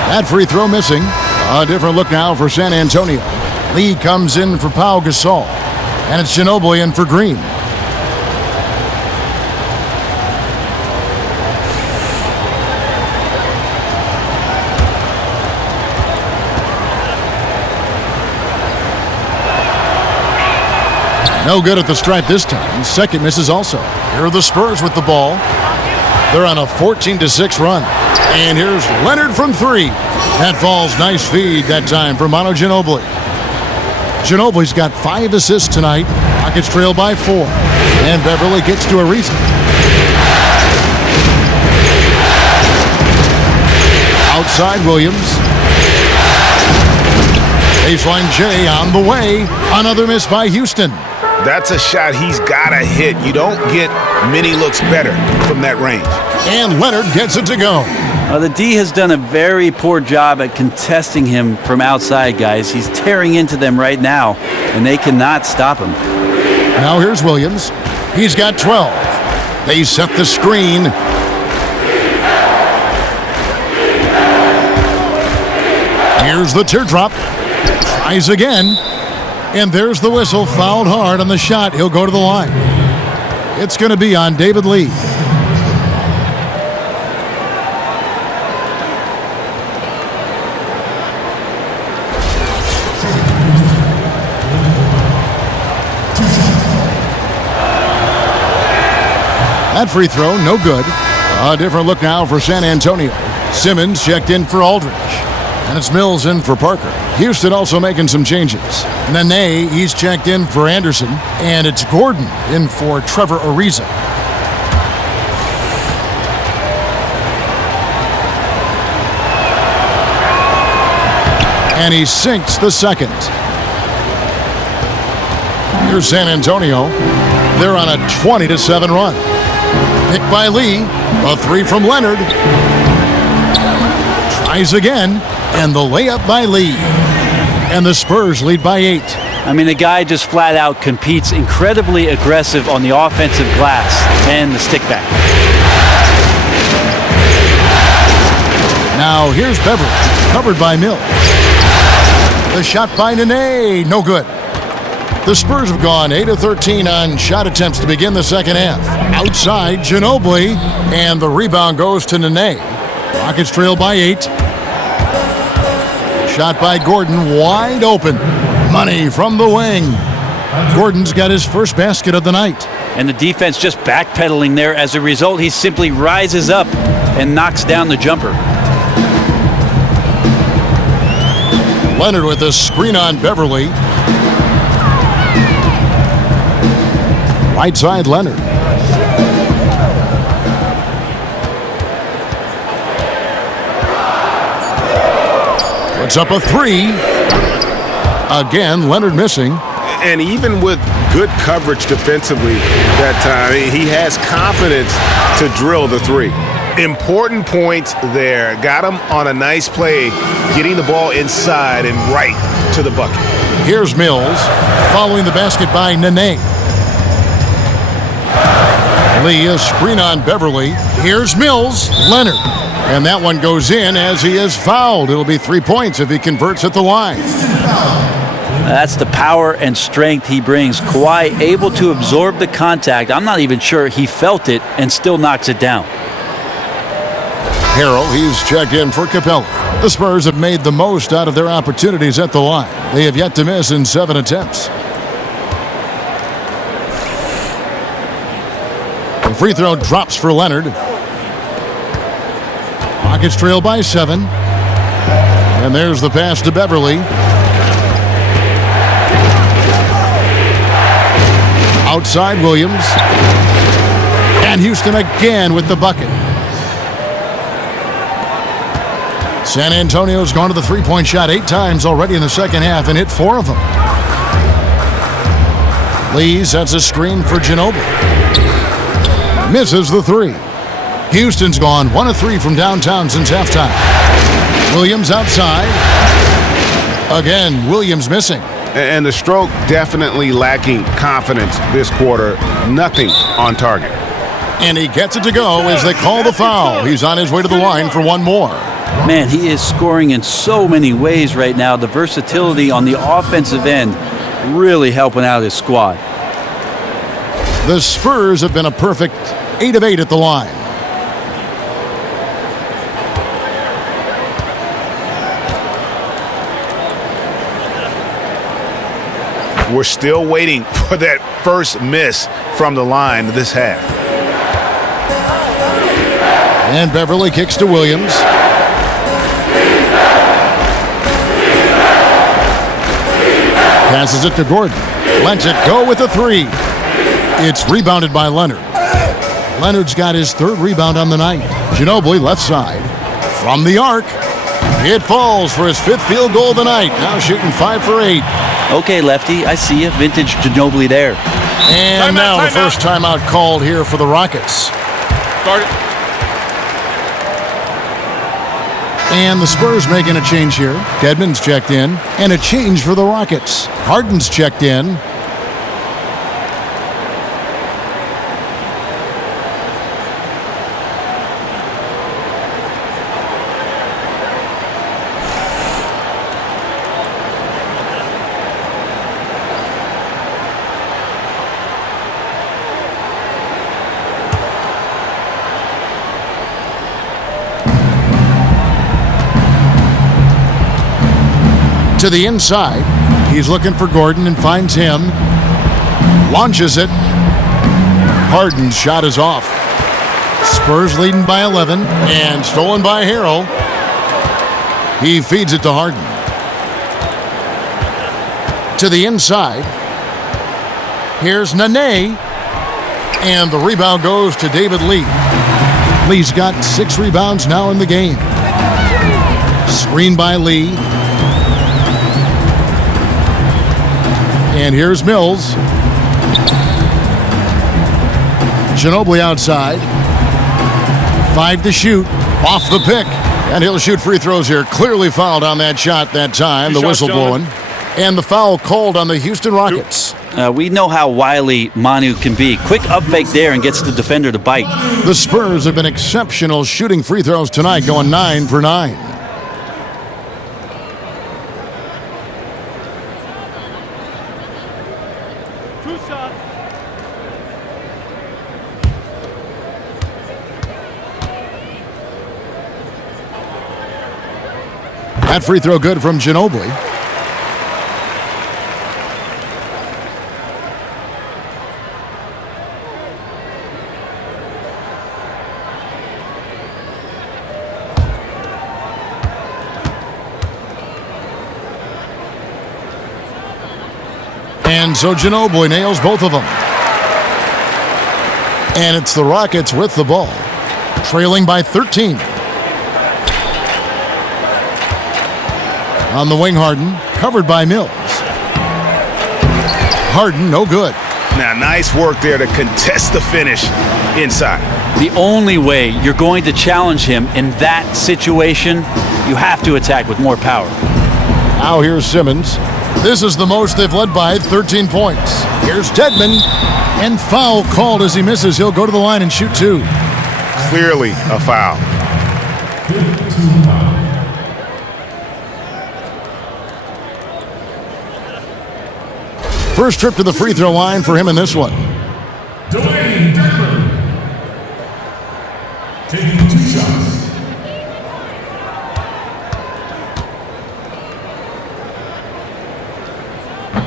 That free throw missing. A different look now for San Antonio. Lee comes in for Pau Gasol. And it's Ginobili in for Green. No good at the stripe this time. Second misses also. Here are the Spurs with the ball. They're on a 14-6 run. And here's Leonard from 3. That falls. Nice feed that time for Manu Ginobili. Ginobili's got 5 assists tonight. Rockets trail by 4. And Beverly gets to Ariza. Outside Williams. Baseline J on the way. Another miss by Houston. That's a shot he's got to hit. You don't get many looks better from that range. And Leonard gets it to go. The D has done a very poor job at contesting him from outside, guys. He's tearing into them right now, and they cannot stop him. Now here's Williams. He's got 12. They set the screen. Here's the teardrop. Tries again. And there's the whistle. Fouled hard on the shot. He'll go to the line. It's going to be on David Lee. That free throw, no good. A different look now for San Antonio. Simmons checked in for Aldridge. And it's Mills in for Parker. Houston also making some changes. Nene, he's checked in for Anderson. And it's Gordon in for Trevor Ariza. And he sinks the second. Here's San Antonio. They're on a 20-7 run. Picked by Lee. A 3 from Leonard. Tries again. And the layup by Lee. And the Spurs lead by 8. I mean, the guy just flat out competes incredibly aggressive on the offensive glass and the stick back. Now here's Beverly. Covered by Mills. The shot by Nene. No good. The Spurs have gone 8 of 13 on shot attempts to begin the second half. Outside, Ginobili, and the rebound goes to Nene. Rockets trail by 8. Shot by Gordon, wide open. Money from the wing. Gordon's got his first basket of the night. And the defense just backpedaling there. As a result, he simply rises up and knocks down the jumper. Leonard with a screen on Beverly. Right side, Leonard. Puts up a three. Again, Leonard missing. And even with good coverage defensively that time, he has confidence to drill the three. Important points there. Got him on a nice play, getting the ball inside and right to the bucket. Here's Mills, following the basket by Nene. Lee, a screen on Beverly. Here's Mills, Leonard. And that one goes in as he is fouled. It'll be 3 points if he converts at the line. That's the power and strength he brings. Kawhi able to absorb the contact. I'm not even sure he felt it and still knocks it down. Harrell, he's checked in for Capella. The Spurs have made the most out of their opportunities at the line. They have yet to miss in 7 attempts. The free throw drops for Leonard. Rockets trail by 7. And there's the pass to Beverly. Outside Williams. And Houston again with the bucket. San Antonio's gone to the three-point shot 8 times already in the second half and hit 4 of them. Lee sets a screen for Ginobili. Misses the 3. Houston's gone 1 of 3 from downtown since halftime. Williams outside. Again, Williams missing. And the stroke definitely lacking confidence this quarter. Nothing on target. And he gets it to go as they call the foul. He's on his way to the line for one more. Man, he is scoring in so many ways right now. The versatility on the offensive end really helping out his squad. The Spurs have been a perfect 8 of 8 at the line. We're still waiting for that first miss from the line this half. And Beverly kicks to Williams. Passes it to Gordon. Lets it go with a 3. It's rebounded by Leonard. Leonard's got his 3rd rebound on the night. Ginobili left side. From the arc. It falls for his 5th field goal of the night. Now shooting 5 for 8. Okay, Lefty, I see you. Vintage Ginobili there. And now the first timeout called here for the Rockets. Start it. And the Spurs making a change here. Dedmon's checked in. And a change for the Rockets. Harden's checked in. To the inside. He's looking for Gordon and finds him. Launches it. Harden's shot is off. Spurs leading by 11 and stolen by Harrell. He feeds it to Harden. To the inside. Here's Nene. And the rebound goes to David Lee. Lee's got 6 rebounds now in the game. Screen by Lee. And here's Mills. Ginobili outside. 5 to shoot. Off the pick. And he'll shoot free throws here. Clearly fouled on that shot that time. The whistle blowing. And the foul called on the Houston Rockets. We know how wily Manu can be. Quick up fake there and gets the defender to bite. The Spurs have been exceptional shooting free throws tonight, going 9 for 9. That free throw good from Ginobili. And so Ginobili nails both of them. And it's the Rockets with the ball, trailing by 13. On the wing, Harden, covered by Mills. Harden, no good. Now, nice work there to contest the finish inside. The only way you're going to challenge him in that situation, you have to attack with more power. Now here's Simmons. This is the most they've led by, 13 points. Here's Dedmon, and foul called as he misses. He'll go to the line and shoot 2. Clearly a foul. First trip to the free throw line for him in this one. Dwayne Dedmon taking 2 shots.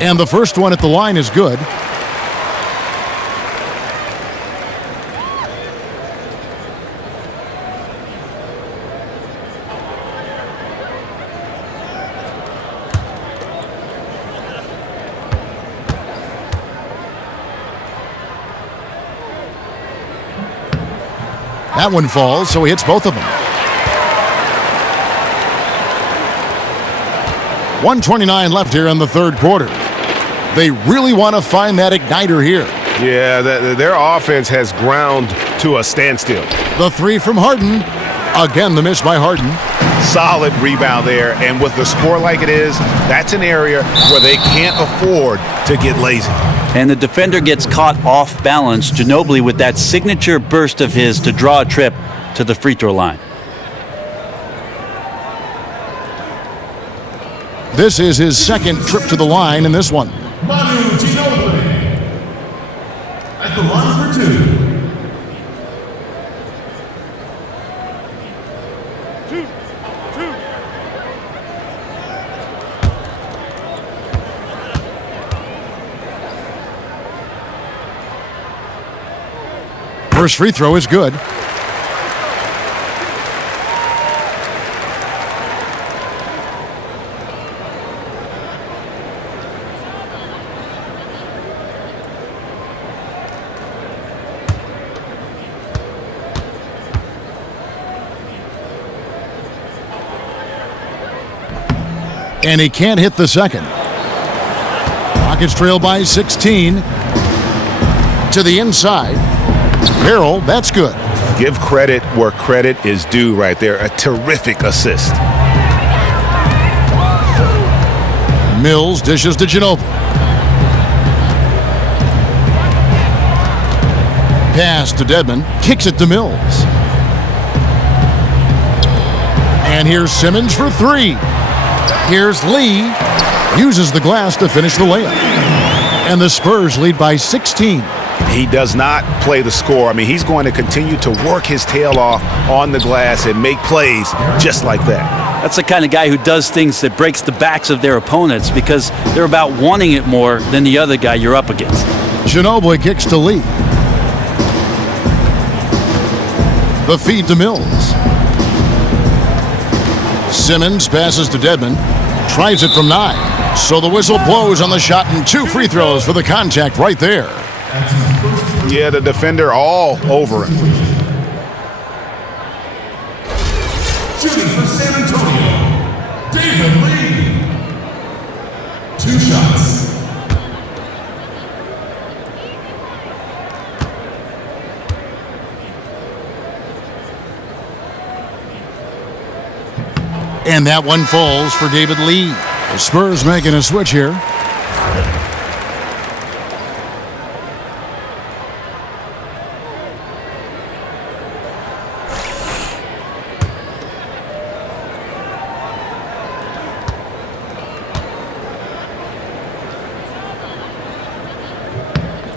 And the first one at the line is good. That one falls, so he hits both of them. 1:29 left here in the third quarter. They really want to find that igniter here. Yeah, their offense has ground to a standstill. The 3 from Harden. Again, the miss by Harden. Solid rebound there, and with the score like it is, that's an area where they can't afford to get lazy. And the defender gets caught off balance. Ginobili with that signature burst of his to draw a trip to the free throw line. This is his second trip to the line in this one. Manu Ginobili at the line for 2. First free throw is good. And he can't hit the second. Rockets trail by 16. To the inside. Harrell, that's good. Give credit where credit is due right there. A terrific assist. Mills dishes to Ginobili. Pass to Dedmon. Kicks it to Mills. And here's Simmons for 3. Here's Lee. Uses the glass to finish the layup. And the Spurs lead by 16. He does not play the score. I mean, he's going to continue to work his tail off on the glass and make plays just like that. That's the kind of guy who does things that breaks the backs of their opponents because they're about wanting it more than the other guy you're up against. Ginobili kicks to Lee. The feed to Mills. Simmons passes to Dedmon. Tries it from 9. So the whistle blows on the shot and 2 free throws for the contact right there. Yeah, the defender all over him. Shooting for San Antonio, David Lee. 2 shots. And that one falls for David Lee. The Spurs making a switch here.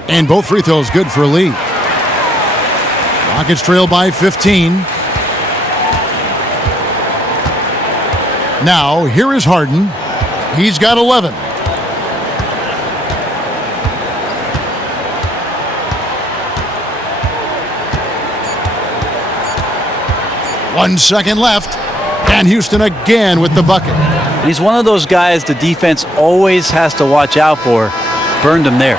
And both free throws good for Lee. Rockets trail by 15. Now, here is Harden. He's got 11. One second left. And Houston again with the bucket. He's one of those guys the defense always has to watch out for burned them there.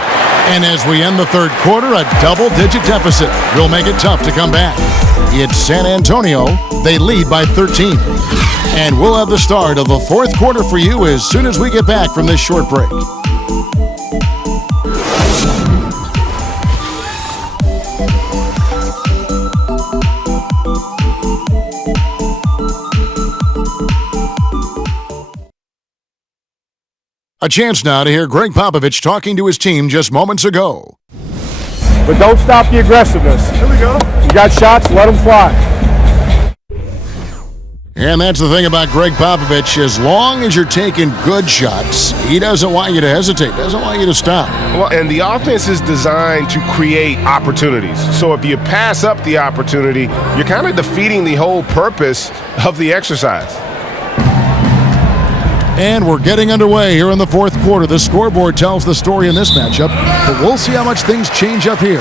And as we end the third quarter, a double-digit deficit will make it tough to come back. It's San Antonio. They lead by 13. And we'll have the start of the fourth quarter for you as soon as we get back from this short break. A chance now to hear Greg Popovich talking to his team just moments ago. But don't stop the aggressiveness. Here we go. You got shots, let them fly. And that's the thing about Greg Popovich. As long as you're taking good shots, he doesn't want you to hesitate, doesn't want you to stop. Well, and the offense is designed to create opportunities. So if you pass up the opportunity, you're kind of defeating the whole purpose of the exercise. And we're getting underway here in the fourth quarter. The scoreboard tells the story in this matchup, but we'll see how much things change up here.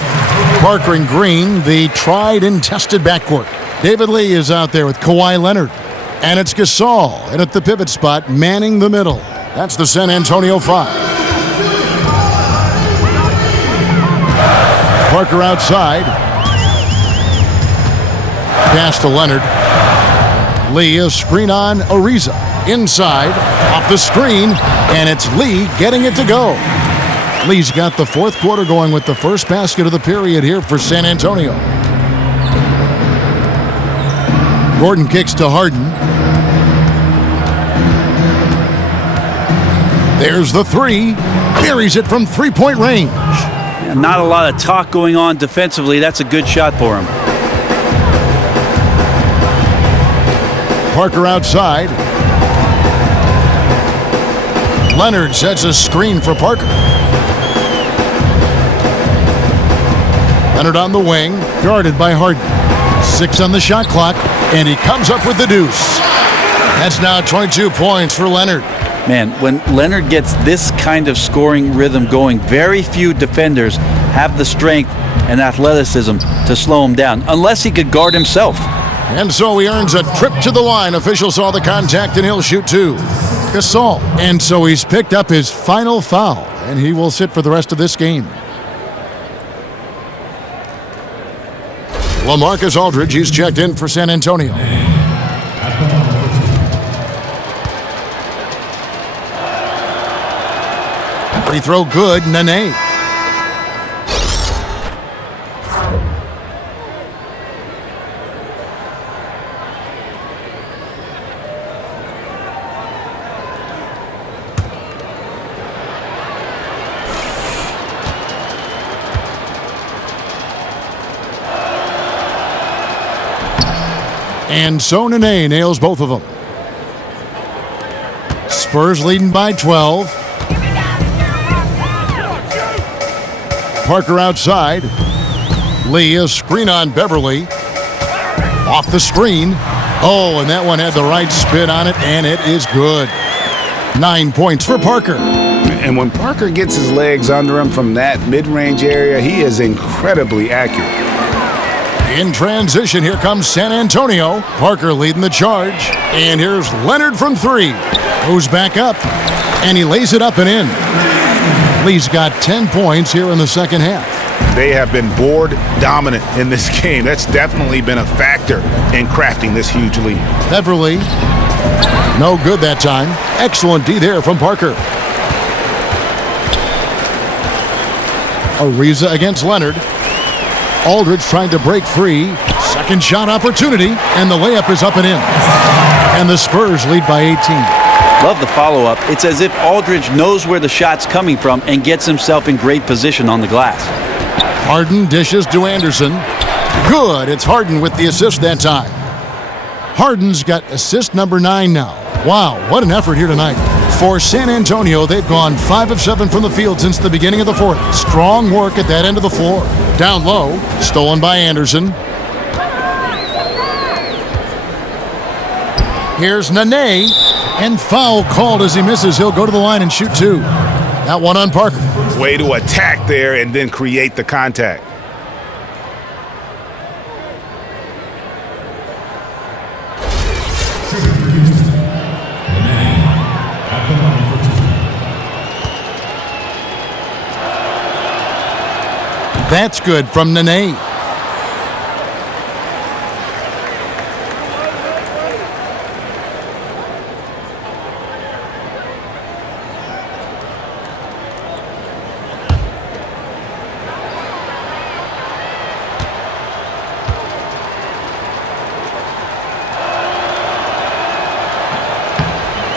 Parker and Green, the tried and tested backcourt. David Lee is out there with Kawhi Leonard. And it's Gasol, and at the pivot spot, manning the middle. That's the San Antonio 5. Parker outside. Pass to Leonard. Lee, a screen on Ariza. Inside, off the screen, and it's Lee getting it to go. Lee's got the fourth quarter going with the first basket of the period here for San Antonio. Gordon kicks to Harden. There's the three. Buries it from three-point range. Not a lot of talk going on defensively. That's a good shot for him. Parker outside. Leonard sets a screen for Parker. Leonard on the wing, guarded by Harden. 6 on the shot clock, and he comes up with the deuce. That's now 22 points for Leonard. Man, when Leonard gets this kind of scoring rhythm going, very few defenders have the strength and athleticism to slow him down, unless he could guard himself. And so he earns a trip to the line. Official saw the contact, and he'll shoot two. Gasol. And so he's picked up his final foul, and he will sit for the rest of this game. LaMarcus Aldridge, he's checked in for San Antonio. Free throw good, Nene. And so Nene nails both of them. Spurs leading by 12. Parker outside. Lee, a screen on Beverly. Off the screen. Oh, and that one had the right spin on it, and it is good. 9 points for Parker. And when Parker gets his legs under him from that mid-range area, he is incredibly accurate. In transition, here comes San Antonio. Parker leading the charge. And here's Leonard from three. Goes back up, and he lays it up and in. Lee's got 10 points here in the second half. They have been board dominant in this game. That's definitely been a factor in crafting this huge lead. Beverly, no good that time. Excellent D there from Parker. Ariza against Leonard. Aldridge trying to break free. Second shot opportunity, and the layup is up and in. And the Spurs lead by 18. Love the follow-up. It's as if Aldridge knows where the shot's coming from and gets himself in great position on the glass. Harden dishes to Anderson. Good. It's Harden with the assist that time. Harden's got assist number 9 now. Wow, what an effort here tonight. For San Antonio, they've gone 5 of 7 from the field since the beginning of the fourth. Strong work at that end of the floor. Down low, stolen by Anderson. Here's Nene, and foul called as he misses. He'll go to the line and shoot two. That one on Parker. Way to attack there and then create the contact. That's good from Nene.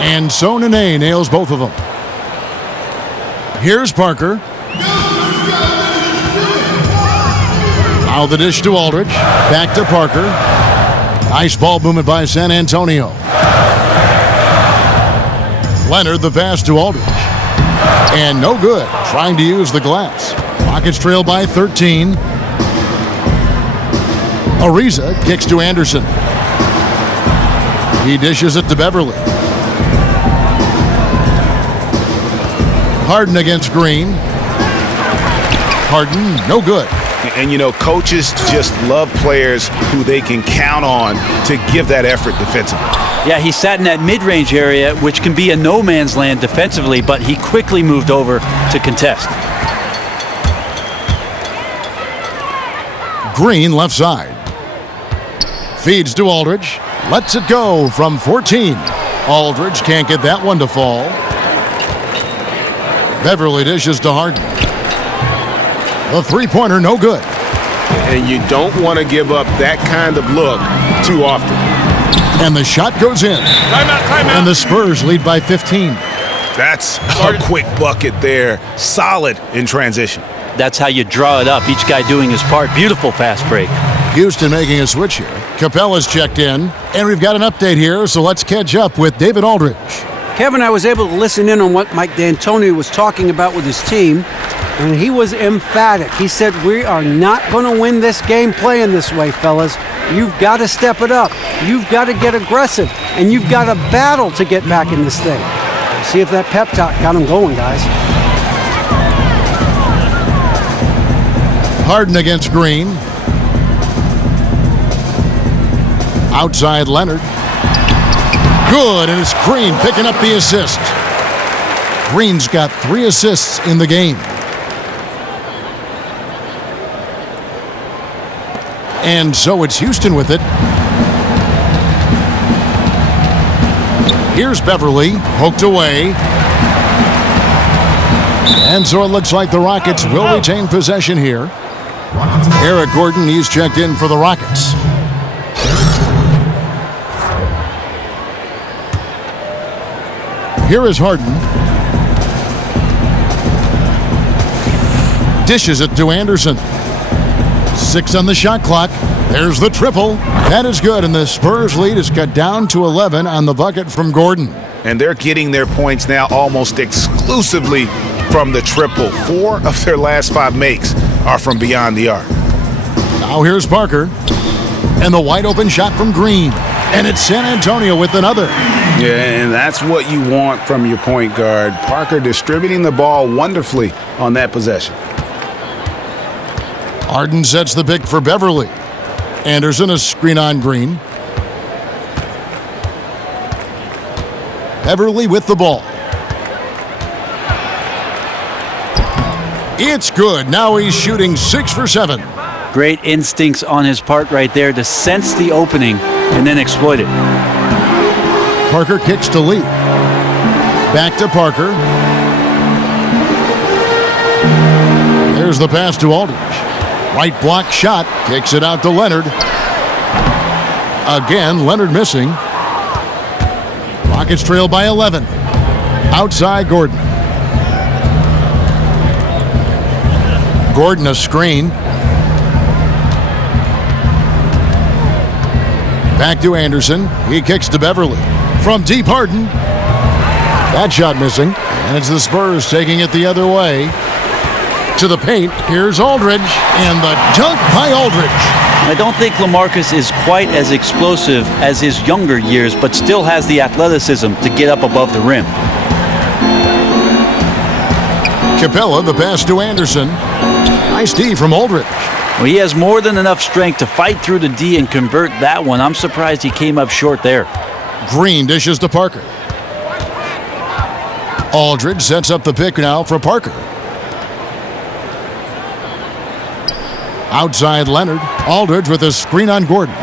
And so Nene nails both of them. Here's Parker. Now the dish to Aldridge. Back to Parker. Nice ball movement by San Antonio. Leonard the pass to Aldridge. And no good. Trying to use the glass. Rockets trail by 13. Ariza kicks to Anderson. He dishes it to Beverly. Harden against Green. Harden, no good. And, you know, coaches just love players who they can count on to give that effort defensively. Yeah, he sat in that mid-range area, which can be a no man's land defensively, but he quickly moved over to contest. Green left side. Feeds to Aldridge. Lets it go from 14. Aldridge can't get that one to fall. Beverly dishes to Harden. The three-pointer, no good. And you don't want to give up that kind of look too often. And the shot goes in. Timeout. And the Spurs lead by 15. That's a quick bucket there. Solid in transition. That's how you draw it up. Each guy doing his part. Beautiful fast break. Houston making a switch here. Capella's checked in. And we've got an update here, so let's catch up with David Aldridge. Kevin, I was able to listen in on what Mike D'Antoni was talking about with his team, and he was emphatic. He said, we are not going to win this game playing this way, fellas. You've got to step it up. You've got to get aggressive, and you've got to battle to get back in this thing. See if that pep talk got him going, guys. Harden against Green. Outside Leonard. Good, and it's Green picking up the assist. Green's got 3 assists in the game. And so it's Houston with it. Here's Beverly, poked away. And so it looks like the Rockets will retain possession here. Eric Gordon, he's checked in for the Rockets. Here is Harden. Dishes it to Anderson. 6 on the shot clock. There's the triple. That is good, and the Spurs lead is cut down to 11 on the bucket from Gordon. And they're getting their points now almost exclusively from the triple. 4 of their last 5 makes are from beyond the arc. Now here's Parker. And the wide open shot from Green. And it's San Antonio with another. Yeah, and that's what you want from your point guard. Parker distributing the ball wonderfully on that possession. Harden sets the pick for Beverly. Anderson a screen on Green. Beverly with the ball. It's good. Now he's shooting 6 for 7. Great instincts on his part right there to sense the opening and then exploit it. Parker kicks to Lee. Back to Parker. There's the pass to Aldridge. Right block shot. Kicks it out to Leonard. Again, Leonard missing. Rockets trail by 11. Outside Gordon. Gordon a screen. Back to Anderson. He kicks to Beverly. From deep, Harden. That shot missing. And it's the Spurs taking it the other way. To the paint. Here's Aldridge. And the dunk by Aldridge. I don't think LaMarcus is quite as explosive as his younger years, but still has the athleticism to get up above the rim. Capella, the pass to Anderson. Nice D from Aldridge. Well, he has more than enough strength to fight through the D and convert that one. I'm surprised he came up short there. Green dishes to Parker. Aldridge sets up the pick now for Parker. Outside Leonard. Aldridge with a screen on Gordon.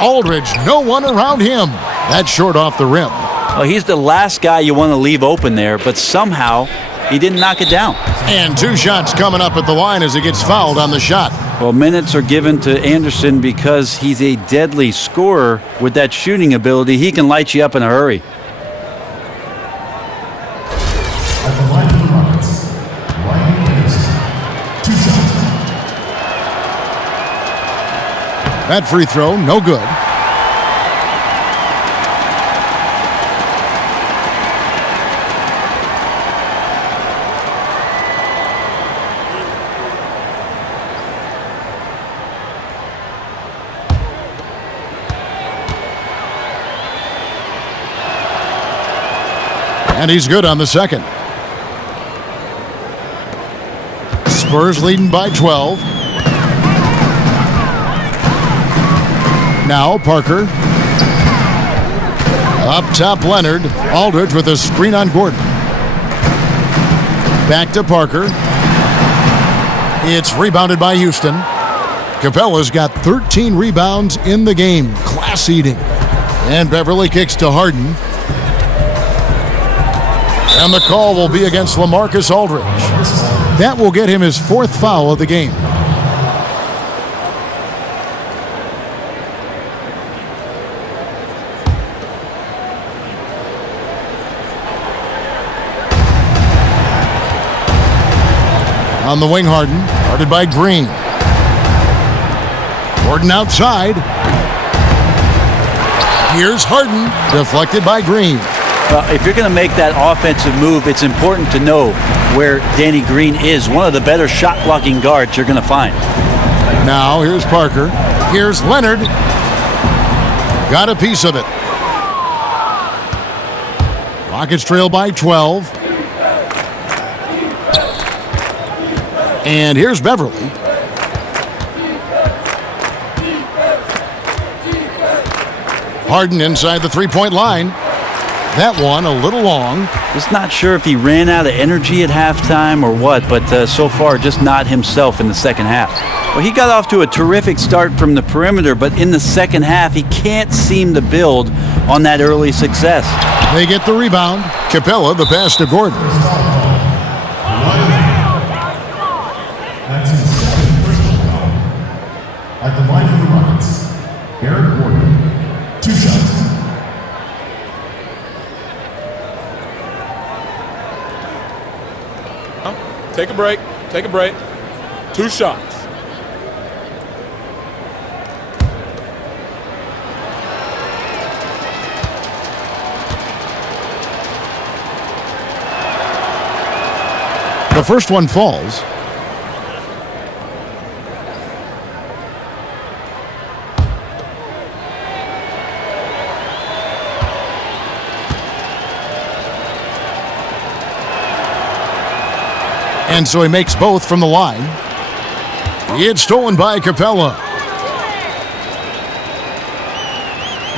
Aldridge, no one around him. That's short off the rim. Well, he's the last guy you want to leave open there, but somehow he didn't knock it down. And 2 shots coming up at the line as he gets fouled on the shot. Well, minutes are given to Anderson because he's a deadly scorer with that shooting ability. He can light you up in a hurry. At the line for the Rockets, Ryan Anderson. 2 shots. That free throw, no good. And he's good on the second. Spurs leading by 12. Now Parker. Up top Leonard. Aldridge with a screen on Gordon. Back to Parker. It's rebounded by Houston. Capella's got 13 rebounds in the game. Class eating. And Beverly kicks to Harden. And the call will be against LaMarcus Aldridge. That will get him his 4th foul of the game. On the wing, Harden, guarded by Green. Gordon outside. Here's Harden, deflected by Green. If you're going to make that offensive move, it's important to know where Danny Green is. One of the better shot-blocking guards you're going to find. Now, here's Parker. Here's Leonard. Got a piece of it. Rockets trail by 12. And here's Beverly. Harden inside the three-point line. That one a little long. Just not sure if he ran out of energy at halftime or what, but so far just not himself in the second half. Well, he got off to a terrific start from the perimeter, but in the second half, he can't seem to build on that early success. They get the rebound. Capella, the pass to Gordon. That's his 2nd personal foul. At the line for the Rockets, Aaron Gordon. 2 shots. Take a break. Take a break. 2 shots. The first one falls. And so he makes both from the line. It's stolen by Capella.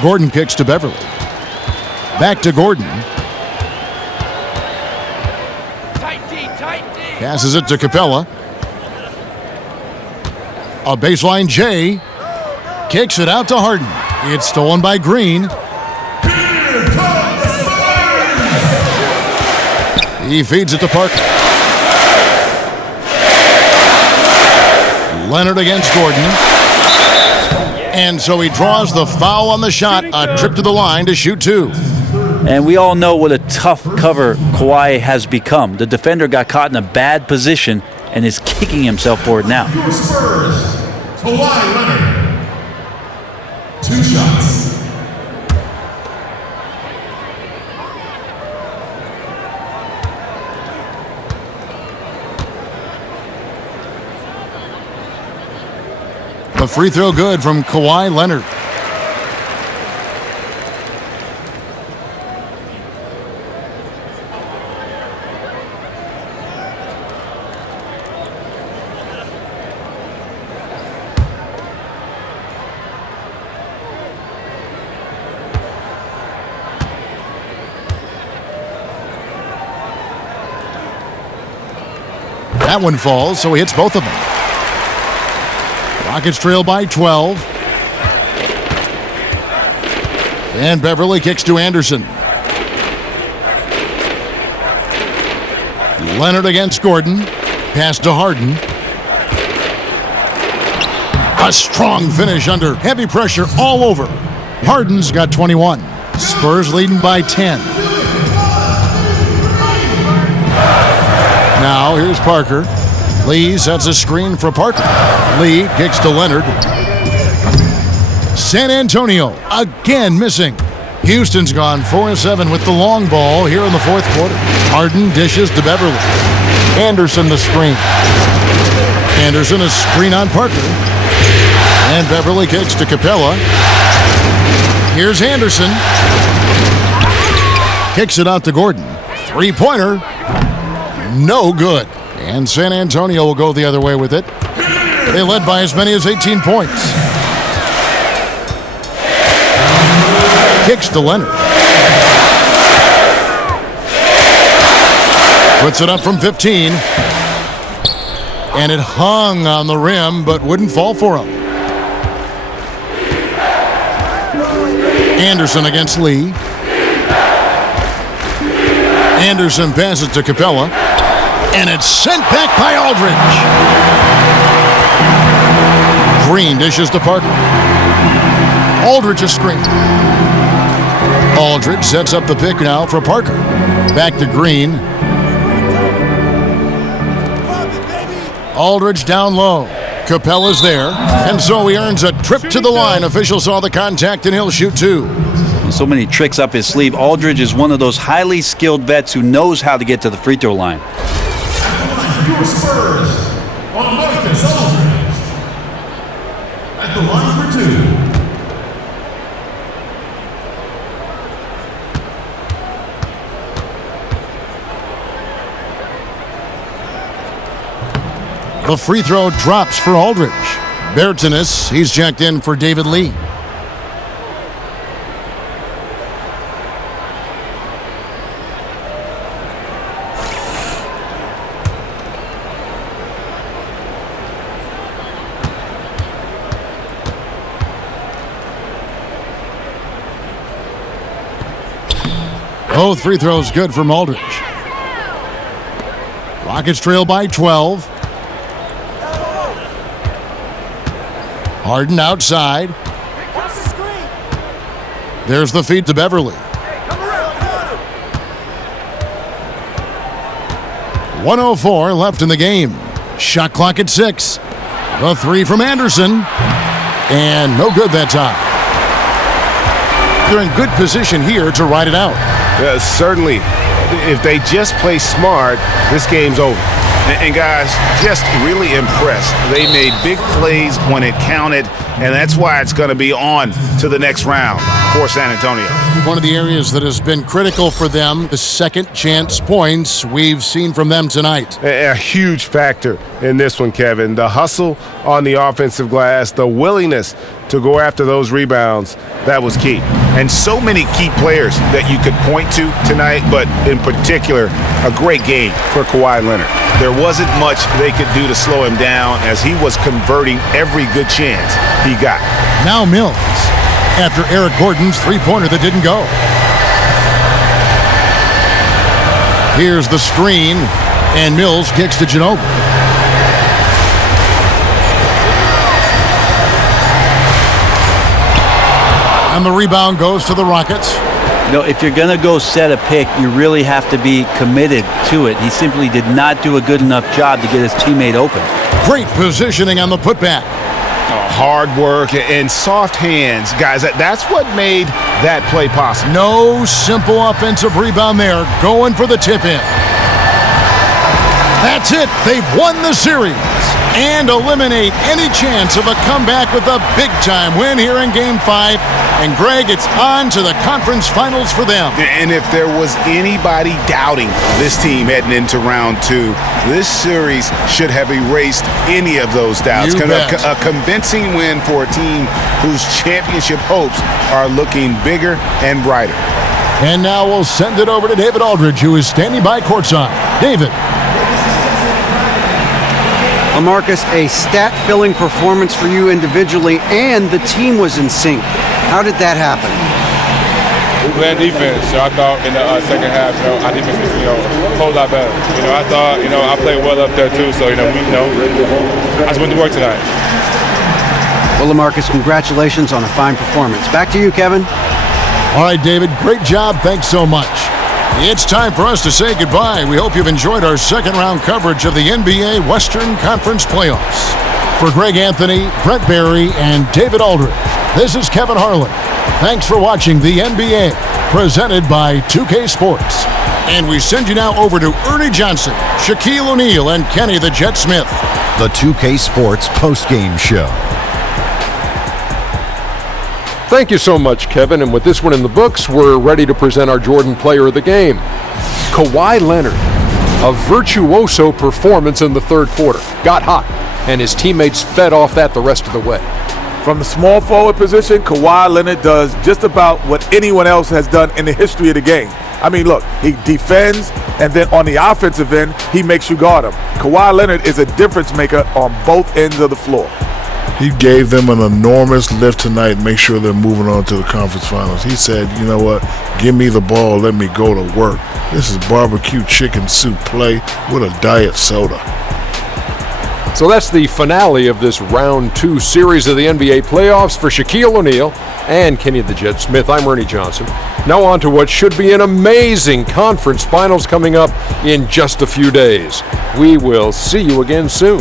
Gordon kicks to Beverly. Back to Gordon. Passes it to Capella. A baseline J. Kicks it out to Harden. It's stolen by Green. He feeds it to Parker. Leonard against Gordon. And so he draws the foul on the shot. A trip to the line to shoot 2. And we all know what a tough cover Kawhi has become. The defender got caught in a bad position and is kicking himself for it now. Your Spurs, Kawhi Leonard. 2 shots. The free throw good from Kawhi Leonard. That one falls, so he hits both of them. Rockets trail by 12. And Beverly kicks to Anderson. Leonard against Gordon. Pass to Harden. A strong finish under heavy pressure all over. Harden's got 21. Spurs leading by 10. Now here's Parker. Lee sets a screen for Parker. Lee kicks to Leonard. San Antonio again missing. Houston's gone 4-7 with the long ball here in the fourth quarter. Harden dishes to Beverly. Anderson the screen. Anderson a screen on Parker. And Beverly kicks to Capella. Here's Anderson. Kicks it out to Gordon. Three-pointer. No good. And San Antonio will go the other way with it. They led by as many as 18 points. Kicks to Leonard. Puts it up from 15. And it hung on the rim, but wouldn't fall for him. Anderson against Lee. Anderson passes to Capella. And it's sent back by Aldridge. Green dishes to Parker. Aldridge a screen. Aldridge sets up the pick now for Parker. Back to Green. Aldridge down low. Capella's there. And so he earns a trip to the line. Official saw the contact and he'll shoot two. So many tricks up his sleeve. Aldridge is one of those highly skilled vets who knows how to get to the free throw line. Your Spurs on Marcus Aldridge at the line for two. The free throw drops for Aldridge. Bertanis, he's checked in for David Lee. Both free throws good from Aldridge. Rockets trail by 12. Harden outside. There's the feed to Beverly. 1:04 left in the game. Shot clock at 6. The three from Anderson. And no good that time. They're in good position here to ride it out. Certainly, if they just play smart, this game's over. And guys, just really impressed. They made big plays when it counted, and that's why it's going to be on to the next round for San Antonio. One of the areas that has been critical for them, the second chance points we've seen from them tonight. A huge factor in this one, Kevin. The hustle on the offensive glass, the willingness to go after those rebounds, that was key. And so many key players that you could point to tonight, but in particular, a great game for Kawhi Leonard. There wasn't much they could do to slow him down as he was converting every good chance he got. Now Mills, after Eric Gordon's three-pointer that didn't go. Here's the screen, and Mills kicks to Ginobili. And the rebound goes to the Rockets. No, if you're going to go set a pick, you really have to be committed to it. He simply did not do a good enough job to get his teammate open. Great positioning on the putback. Hard work and soft hands. Guys, that's what made that play possible. No simple offensive rebound there. Going for the tip-in. That's it. They've won the series and eliminate any chance of a comeback with a big-time win here in Game 5. And, Greg, it's on to the conference finals for them. And if there was anybody doubting this team heading into round 2, this series should have erased any of those doubts. A convincing win for a team whose championship hopes are looking bigger and brighter. And now we'll send it over to David Aldridge, who is standing by courtside. David. LaMarcus, a stat-filling performance for you individually, and the team was in sync. How did that happen? We played defense, so I thought in the second half, our defense was, a whole lot better. I thought, I played well up there too, so, I just went to work tonight. Well, LaMarcus, congratulations on a fine performance. Back to you, Kevin. All right, David, great job. Thanks so much. It's time for us to say goodbye. We hope you've enjoyed our second-round coverage of the NBA Western Conference Playoffs. For Greg Anthony, Brett Barry, and David Aldridge, this is Kevin Harlan. Thanks for watching the NBA, presented by 2K Sports. And we send you now over to Ernie Johnson, Shaquille O'Neal, and Kenny the Jet Smith. The 2K Sports postgame show. Thank you so much, Kevin. And with this one in the books, we're ready to present our Jordan Player of the Game. Kawhi Leonard, a virtuoso performance in the third quarter. Got hot, and his teammates fed off that the rest of the way. From the small forward position, Kawhi Leonard does just about what anyone else has done in the history of the game. I mean, look, he defends, and then on the offensive end, he makes you guard him. Kawhi Leonard is a difference maker on both ends of the floor. He gave them an enormous lift tonight, make sure they're moving on to the conference finals. He said, you know what, give me the ball, let me go to work. This is barbecue chicken soup play with a diet soda. So that's the finale of this round 2 series of the NBA playoffs. For Shaquille O'Neal and Kenny the Jet Smith, I'm Ernie Johnson. Now on to what should be an amazing conference finals coming up in just a few days. We will see you again soon.